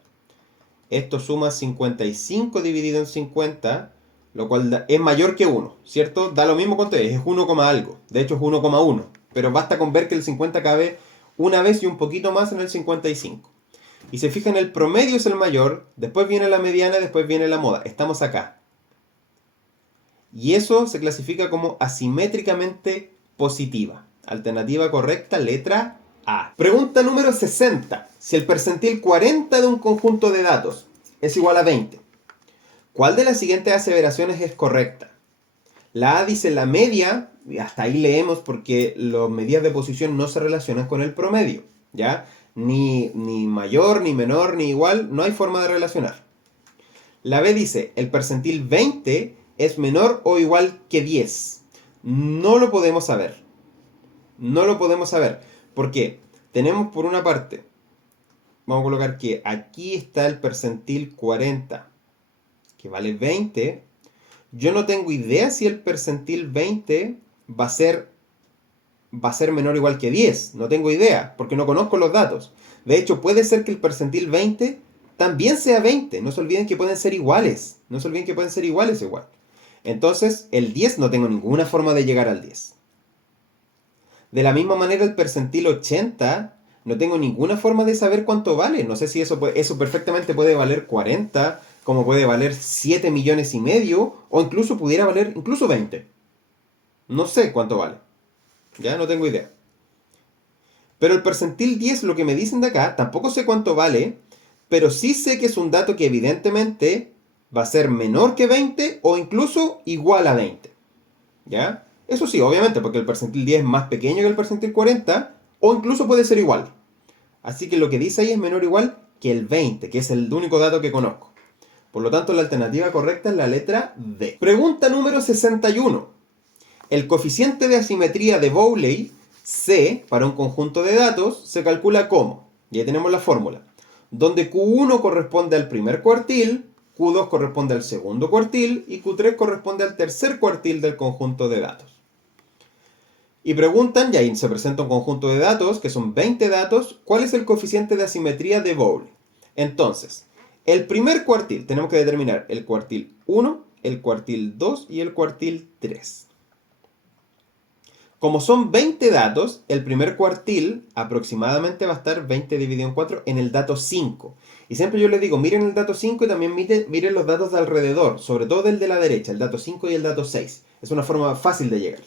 Esto suma 55 dividido en 50, lo cual es mayor que 1, ¿cierto? Da lo mismo con ustedes, es 1, algo. De hecho es 1,1. Pero basta con ver que el 50 cabe una vez y un poquito más en el 55. Y se fijan, el promedio es el mayor, después viene la mediana, después viene la moda. Estamos acá. Y eso se clasifica como asimétricamente positiva. Alternativa correcta, letra A. Pregunta número 60. Si el percentil 40 de un conjunto de datos es igual a 20, ¿cuál de las siguientes aseveraciones es correcta? La A dice la media, y hasta ahí leemos porque las medidas de posición no se relacionan con el promedio, ¿ya? Ni mayor, ni menor, ni igual, no hay forma de relacionar. La B dice, el percentil 20 es menor o igual que 10. No lo podemos saber. No lo podemos saber. ¿Por qué? Tenemos por una parte, vamos a colocar que aquí está el percentil 40, que vale 20. Yo no tengo idea si el percentil 20 va a ser menor o igual que 10. No tengo idea, porque no conozco los datos. De hecho, puede ser que el percentil 20 también sea 20. No se olviden que pueden ser iguales. No se olviden que pueden ser iguales igual. Entonces, el 10 no tengo ninguna forma de llegar al 10. De la misma manera, el percentil 80 no tengo ninguna forma de saber cuánto vale. No sé si eso perfectamente puede valer 40, como puede valer 7 millones y medio, o incluso pudiera valer incluso 20. No sé cuánto vale. Ya no tengo idea. Pero el percentil 10, lo que me dicen de acá, tampoco sé cuánto vale, pero sí sé que es un dato que evidentemente va a ser menor que 20 o incluso igual a 20. ¿Ya? Eso sí, obviamente, porque el percentil 10 es más pequeño que el percentil 40 o incluso puede ser igual. Así que lo que dice ahí es menor o igual que el 20, que es el único dato que conozco. Por lo tanto, la alternativa correcta es la letra D. Pregunta número 61. El coeficiente de asimetría de Bowley, C, para un conjunto de datos, se calcula como, ya tenemos la fórmula, donde Q1 corresponde al primer cuartil, Q2 corresponde al segundo cuartil y Q3 corresponde al tercer cuartil del conjunto de datos. Y preguntan, y ahí se presenta un conjunto de datos, que son 20 datos, ¿cuál es el coeficiente de asimetría de Bowley? Entonces, el primer cuartil, tenemos que determinar el cuartil 1, el cuartil 2 y el cuartil 3. Como son 20 datos, el primer cuartil aproximadamente va a estar 20 dividido en 4 en el dato 5. Y siempre yo les digo, miren el dato 5 y también miren los datos de alrededor, sobre todo el de la derecha, el dato 5 y el dato 6. Es una forma fácil de llegar.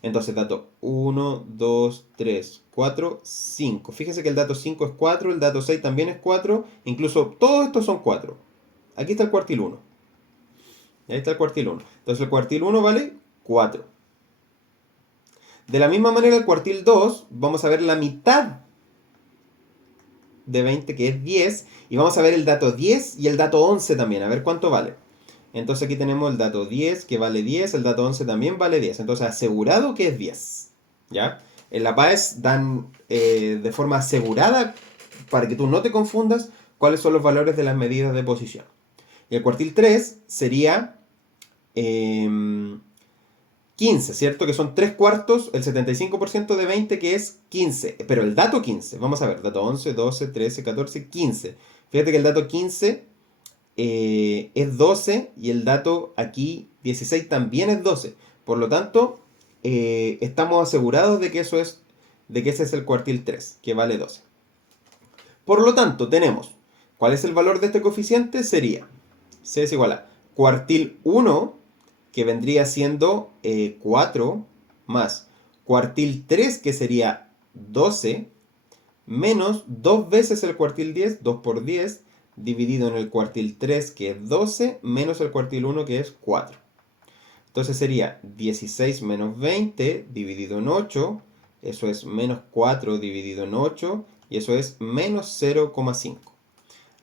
Entonces, dato 1, 2, 3, 4, 5. Fíjense que el dato 5 es 4, el dato 6 también es 4, incluso todos estos son 4. Aquí está el cuartil 1. Y ahí está el cuartil 1. Entonces el cuartil 1 vale 4. De la misma manera, el cuartil 2, vamos a ver la mitad de 20, que es 10, y vamos a ver el dato 10 y el dato 11 también, a ver cuánto vale. Entonces aquí tenemos el dato 10, que vale 10, el dato 11 también vale 10, entonces asegurado que es 10. ¿Ya? En la PAES dan de forma asegurada, para que tú no te confundas, cuáles son los valores de las medidas de posición. Y el cuartil 3 sería 15, ¿cierto? Que son 3 cuartos, el 75% de 20, que es 15. Pero el dato 15, vamos a ver, dato 11, 12, 13, 14, 15. Fíjate que el dato 15 es 12 y el dato aquí 16 también es 12. Por lo tanto, estamos asegurados de que ese es el cuartil 3, que vale 12. Por lo tanto, tenemos, ¿cuál es el valor de este coeficiente? Sería, C es igual a cuartil 1, que vendría siendo 4, más cuartil 3, que sería 12, menos 2 veces el cuartil 10, 2 por 10, dividido en el cuartil 3, que es 12, menos el cuartil 1, que es 4. Entonces sería 16 menos 20 dividido en 8, eso es menos 4 dividido en 8, y eso es menos 0,5.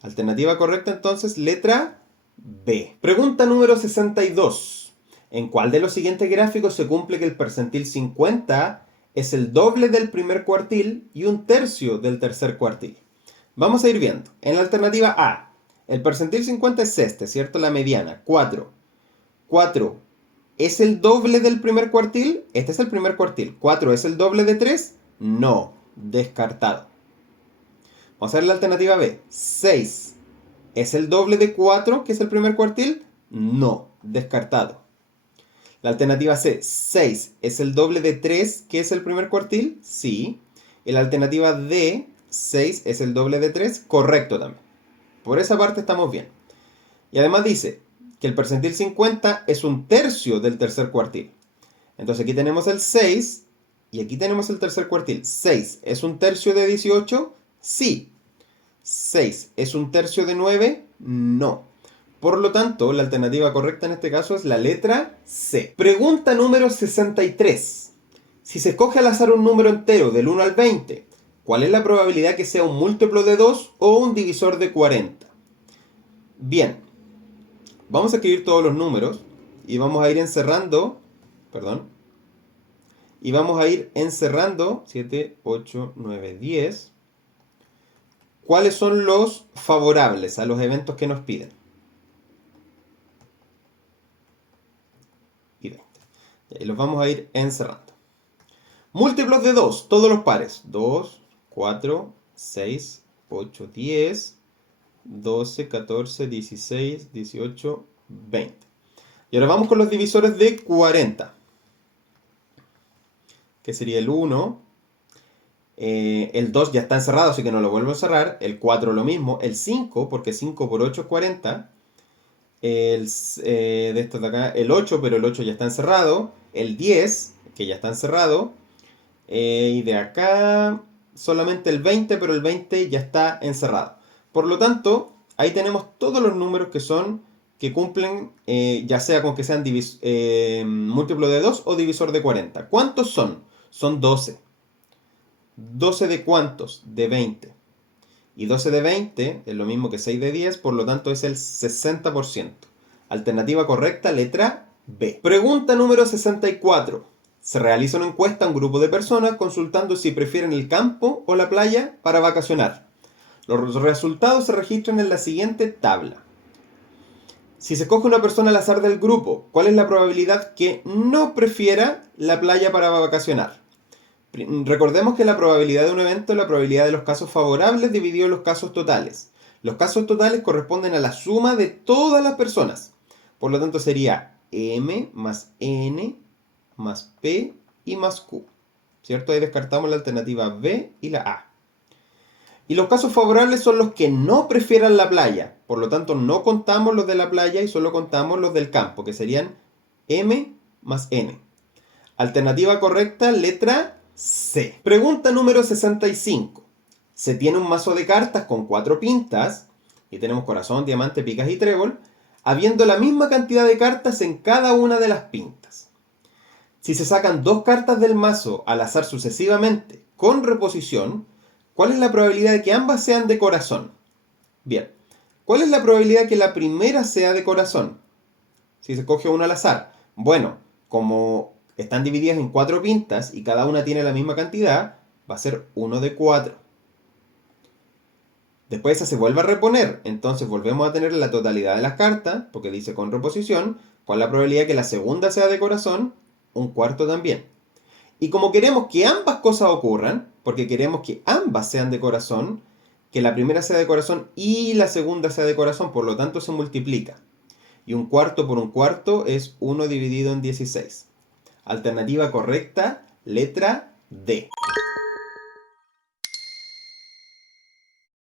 Alternativa correcta entonces, letra B. Pregunta número 62. ¿En cuál de los siguientes gráficos se cumple que el percentil 50 es el doble del primer cuartil y un tercio del tercer cuartil? Vamos a ir viendo. En la alternativa A, el percentil 50 es este, ¿cierto? La mediana, 4. 4 es el doble del primer cuartil. Este es el primer cuartil. 4 es el doble de 3. No, descartado. Vamos a ver la alternativa B. 6. ¿Es el doble de 4, que es el primer cuartil? No, descartado. La alternativa C. 6. ¿Es el doble de 3, que es el primer cuartil? Sí. Y la alternativa D. 6 es el doble de 3. Correcto también. Por esa parte estamos bien. Y además dice que el percentil 50 es un tercio del tercer cuartil. Entonces aquí tenemos el 6 y aquí tenemos el tercer cuartil. 6 es un tercio de 18. Sí. 6 es un tercio de 9. No. Por lo tanto, la alternativa correcta en este caso es la letra C. Pregunta número 63. Si se escoge al azar un número entero del 1 al 20, ¿cuál es la probabilidad que sea un múltiplo de 2 o un divisor de 40? Bien, vamos a escribir todos los números y vamos a ir encerrando, y vamos a ir encerrando 7, 8, 9, 10. ¿Cuáles son los favorables a los eventos que nos piden? Y 20. Y los vamos a ir encerrando. Múltiplos de 2, todos los pares. 2, 4, 6, 8, 10, 12, 14, 16, 18, 20. Y ahora vamos con los divisores de 40. Que sería el 1. El 2 ya está encerrado, así que no lo vuelvo a cerrar. El 4 lo mismo. El 5, porque 5 por 8 es 40. De estos de acá, el 8, pero el 8 ya está encerrado. El 10, que ya está encerrado. Y de acá solamente el 20, pero el 20 ya está encerrado. Por lo tanto, ahí tenemos todos los números que cumplen, ya sea con que sean múltiplo de 2 o divisor de 40. ¿Cuántos son? Son 12. ¿12 de cuántos? De 20. Y 12 de 20 es lo mismo que 6 de 10, por lo tanto es el 60%. Alternativa correcta, letra B. Pregunta número 64. Se realiza una encuesta a un grupo de personas consultando si prefieren el campo o la playa para vacacionar. Los resultados se registran en la siguiente tabla. Si se escoge una persona al azar del grupo, ¿cuál es la probabilidad que no prefiera la playa para vacacionar? Recordemos que la probabilidad de un evento es la probabilidad de los casos favorables dividido en los casos totales. Los casos totales corresponden a la suma de todas las personas. Por lo tanto sería M más N más P y más Q. ¿Cierto? Ahí descartamos la alternativa B y la A. Y los casos favorables son los que no prefieran la playa. Por lo tanto, no contamos los de la playa y solo contamos los del campo, que serían M más N. Alternativa correcta, letra C. Pregunta número 65. Se tiene un mazo de cartas con 4 pintas, y tenemos corazón, diamante, picas y trébol, habiendo la misma cantidad de cartas en cada una de las pintas. Si se sacan 2 cartas del mazo al azar sucesivamente, con reposición, ¿cuál es la probabilidad de que ambas sean de corazón? Bien, ¿cuál es la probabilidad de que la primera sea de corazón? Si se coge una al azar. Bueno, como están divididas en 4 pintas y cada una tiene la misma cantidad, va a ser 1 de 4. Después esa se vuelve a reponer, entonces volvemos a tener la totalidad de las cartas, porque dice con reposición. ¿Cuál es la probabilidad de que la segunda sea de corazón? 1/4 también. Y como queremos que ambas cosas ocurran, porque queremos que ambas sean de corazón, que la primera sea de corazón y la segunda sea de corazón, por lo tanto se multiplica. Y 1/4 por 1/4 es 1 dividido en 16. Alternativa correcta, letra D.